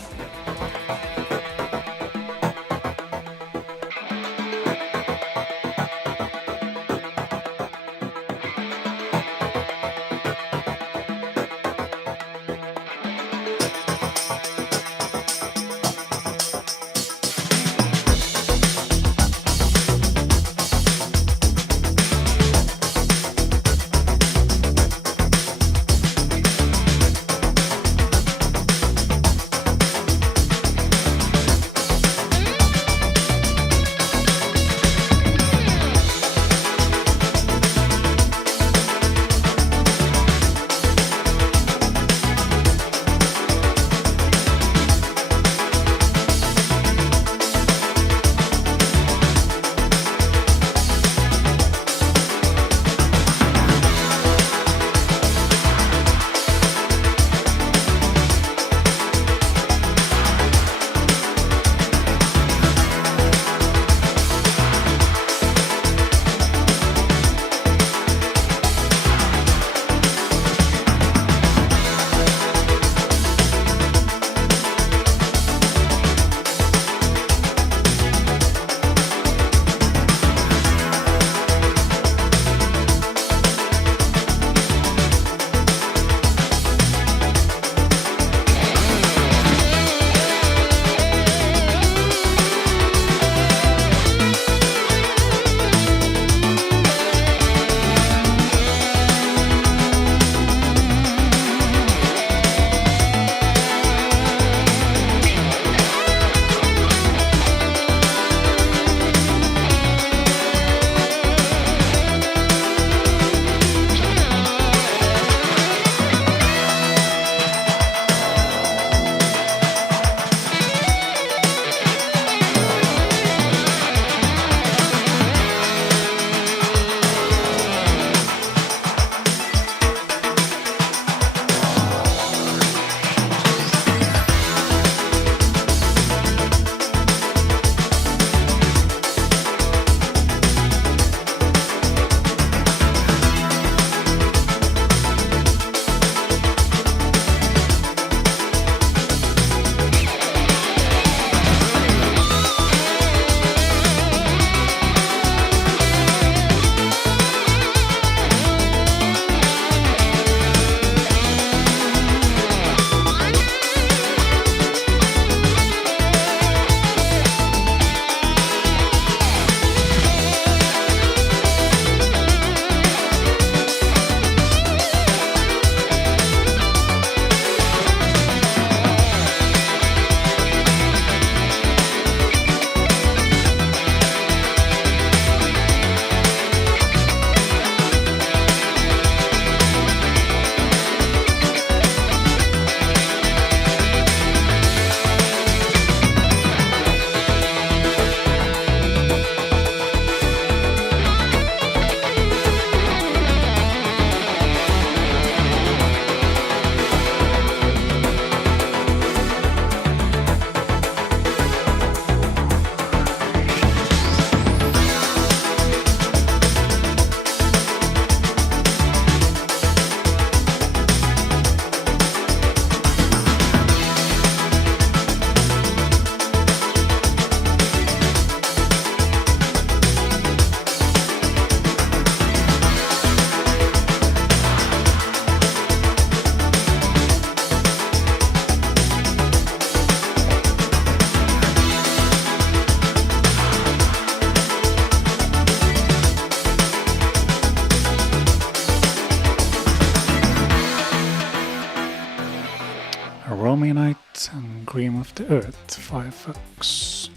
Cream of the Earth, Firefox,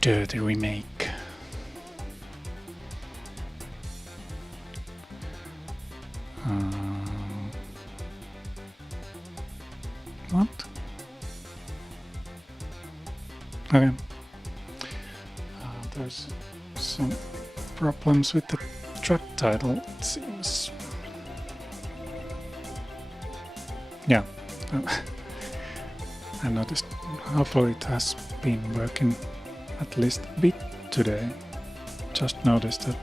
Dirty Remake. What? Okay. There's some problems with the track title, it seems. Yeah, I noticed. Hopefully it has been working at least a bit today. Just noticed that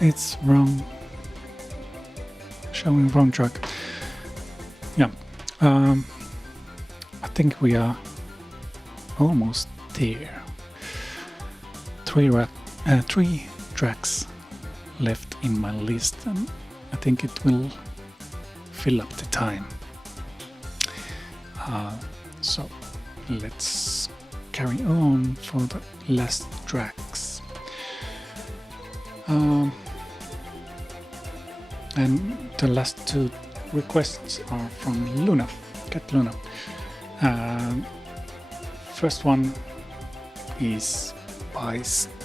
it's wrong, showing wrong track. Yeah, I think we are almost there. Three tracks left in my list, and I think it will fill up the time. So let's carry on for the last tracks. And the last two requests are from Luna, Cat Luna. First one is by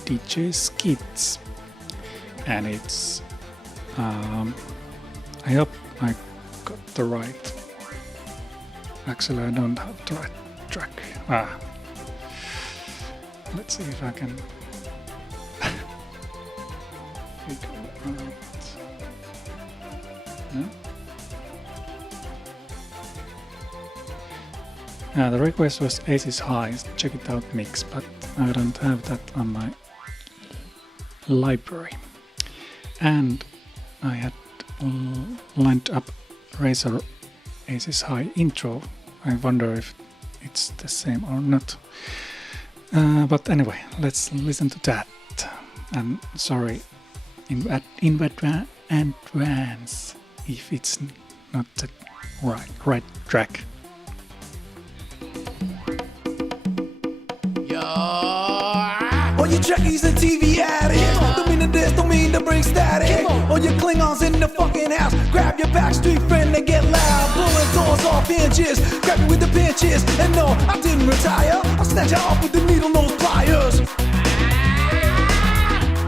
DJ GITS, and it's I hope I got the right. Actually, I don't have the right track. Let's see if I can figure it out. No? The request was Aces High, check it out mix, but I don't have that on my library. And I had lined up Razor Aces High intro. I wonder if it's the same or not. But anyway, let's listen to that. And sorry in advance if it's not the right track. All you trekkies and TV addicts, don't mean to diss, don't mean to bring static. All you Klingons in the fucking house, grab your backstreet friend and get loud. Blowing doors off hinges, grab you with the pinches. And no, I didn't retire, I'll snatch you off with the needle nose pliers.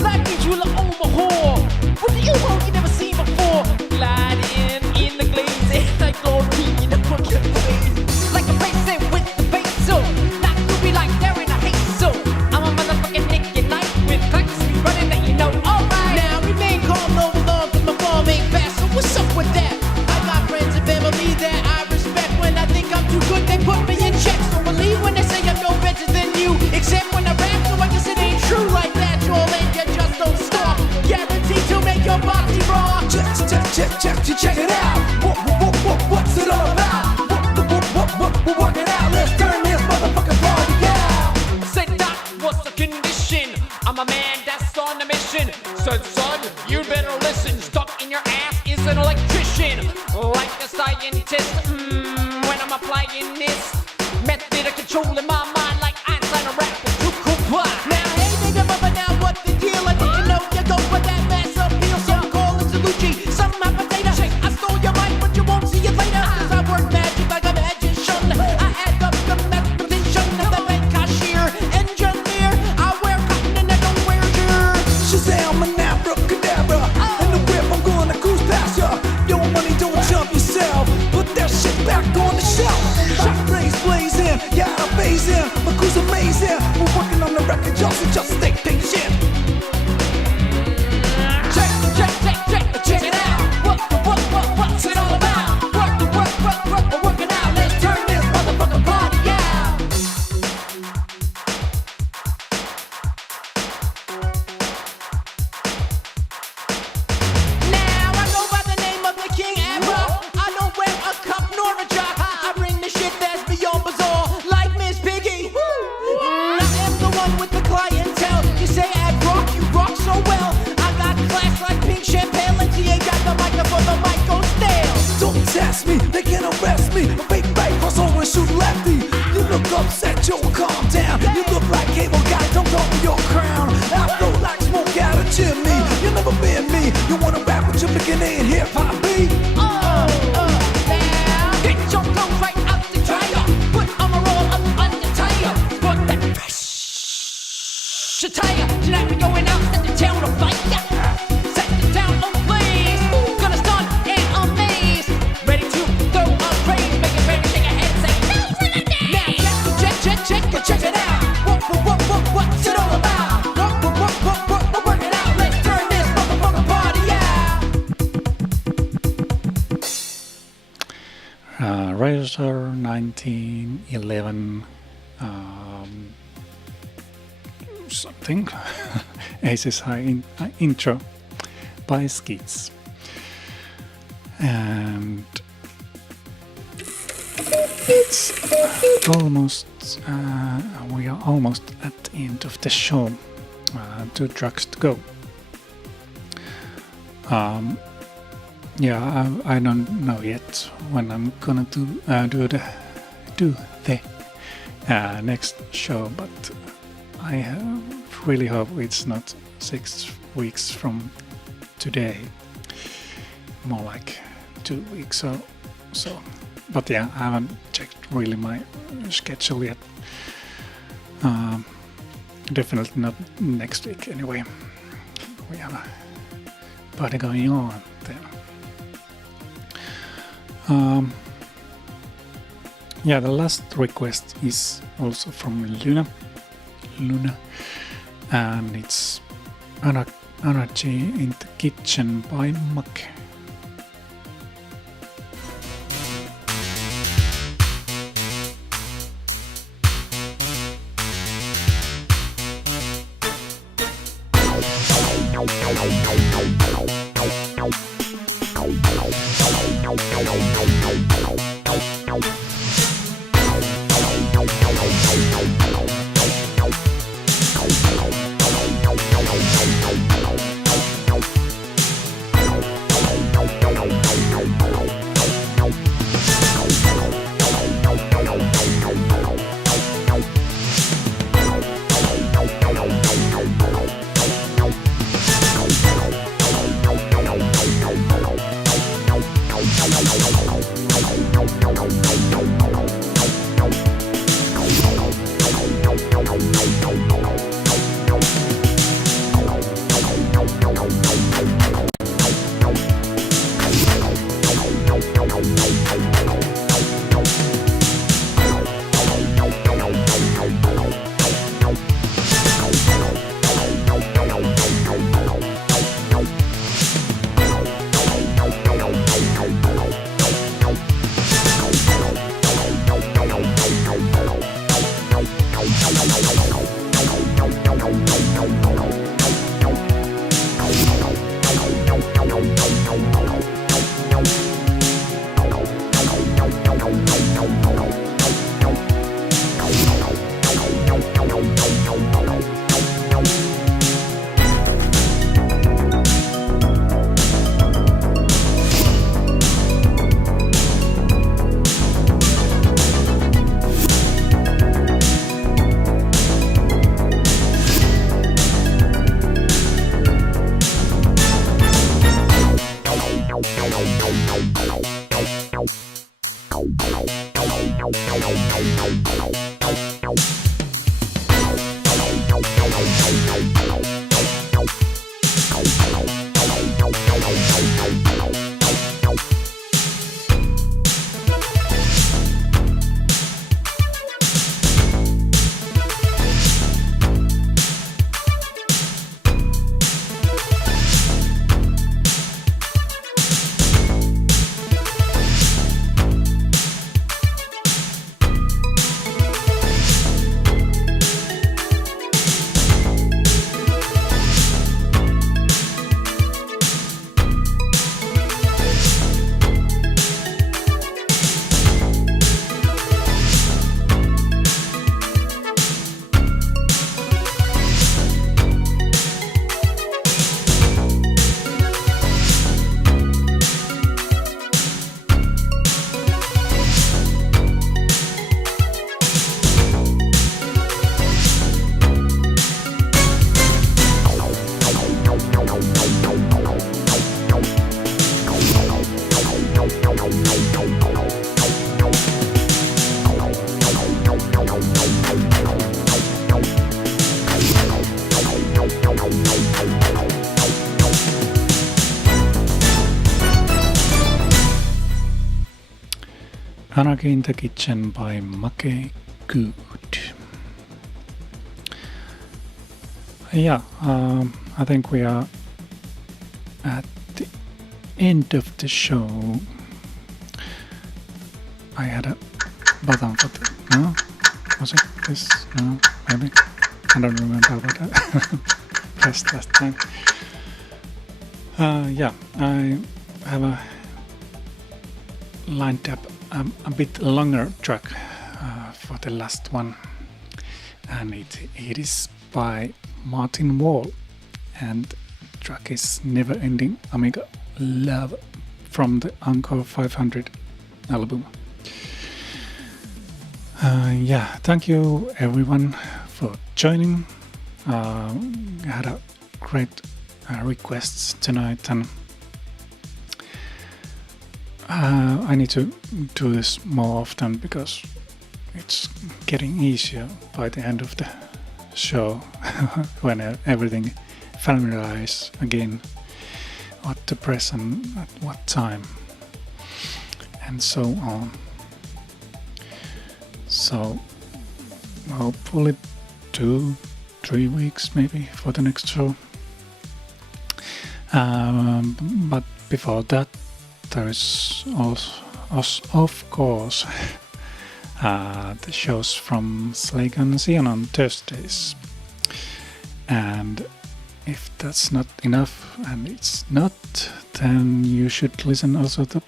Like me, you look overhaul. What do you want you never seen before? Gliding in the glaze, like glory in the fucking blaze. Like a racing with the bass, so not to be like they're in a haste, so I'm a motherfucking Nick and Night with clocks running that you know. Alright, now remain calm, no long, cause my form ain't fast, so what's up with that? I got friends and family that I respect. When I think I'm too good, they put me in check. So believe when they say I'm no better than you, except when I rap, so I guess it ain't true like that. You'll and you just don't stop, guaranteed to make your body raw. Check it out. What's it all about? We're working out. Let's turn this motherfucking party out. Said that was the condition. I'm a man that's on a mission. Said son, you better listen. Stuck in your ass is an electrician, like a scientist. When I'm applying this method of controlling my mind, like Einstein or rapper. Now hey nigga, mother, now what the deal? I didn't know you go for that mass appeal. Some call it Salucci, some have potato. I stole your mic, but you won't see it later. Cause I work magic like a magician. I add up the mathematician, the bank cashier, engineer. I wear cotton and I don't wear gear. Shazam and abracadabra, and the whip I'm gonna cruise past ya. Your money don't jump yourself, put that shit back on the shelf. Shot rays blazing, yeah I'm phasing, my crew's amazing. We're working on the record, y'all, so just stay patient. Check it out. What's it all about? Work, we're working out. Let's turn this motherfucking party out. Now I go by the name of the King Amok. I don't wear a cup nor a jock. I bring the shit that's beyond bizarre, like Miss Piggy. I am the one with the clientele. You say I rock, you rock so well. I got class like pink champagne, and she ain't got the microphone, the mic goes stale. Don't test me, they can't arrest me. A fake bite, cross over and shoot lefty. You look upset, Joe, calm down. You look like cable guy, don't talk to your crown. I flow like smoke out a chimney. You'll never been me. You wanna rap with your beginning hip hop beat? Now get your clothes right out the dryer. Shataya, tonight we going out, set the town on fire. Set the town on blaze. Gonna stun and amaze. Ready to throw a raise. Make it ready, shake your head, say no for the day. Now check it out. What's it all about? We're working out. Let's turn this motherfucking party out. Razor 1911 something Aces High intro by GITS, and it's almost we are almost at the end of the show. 2 tracks to go. Yeah, I don't know yet when I'm gonna do the next show, but I really hope it's not 6 weeks from today, more like 2 weeks or so. But yeah, I haven't checked really my schedule yet. Definitely not next week anyway. We have a party going on then. Yeah, the last request is also from Luna, and it's Anarchy in the Kitchen by Amok. Anarchy in the Kitchen by Make Good. Yeah, I think we are at the end of the show. I had a button for the... No? Was it this? No? Maybe? I don't remember what I pressed last time. Yeah, I have a lined up a bit longer track for the last one, and it is by Martin Wall, and track is Never Ending Amiga Love from the Encore 500 album. Yeah, thank you everyone for joining. Had a great requests tonight, and I need to do this more often because it's getting easier by the end of the show when everything familiarizes again, what to press and at what time and so on. So hopefully 2-3 weeks maybe for the next show. But before that, there is also, of course, the shows from Slake and Xeon on Thursdays. And if that's not enough, and it's not, then you should listen also to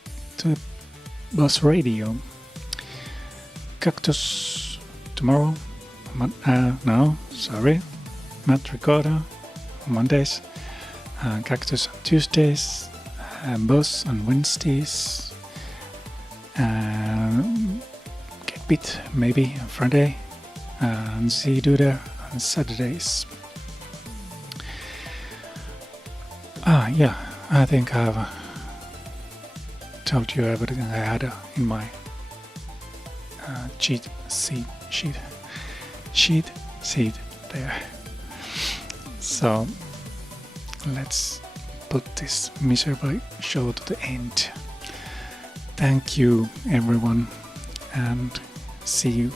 Boss Radio. Cactus tomorrow, Matt Recorder on Mondays, Cactus on Tuesdays, Boss on Wednesdays, Get Bit maybe on Friday, and Z-Duder on Saturdays. Yeah, I think I've told you everything I had in my cheat sheet there. So let's put this miserable show to the end. Thank you everyone, and see you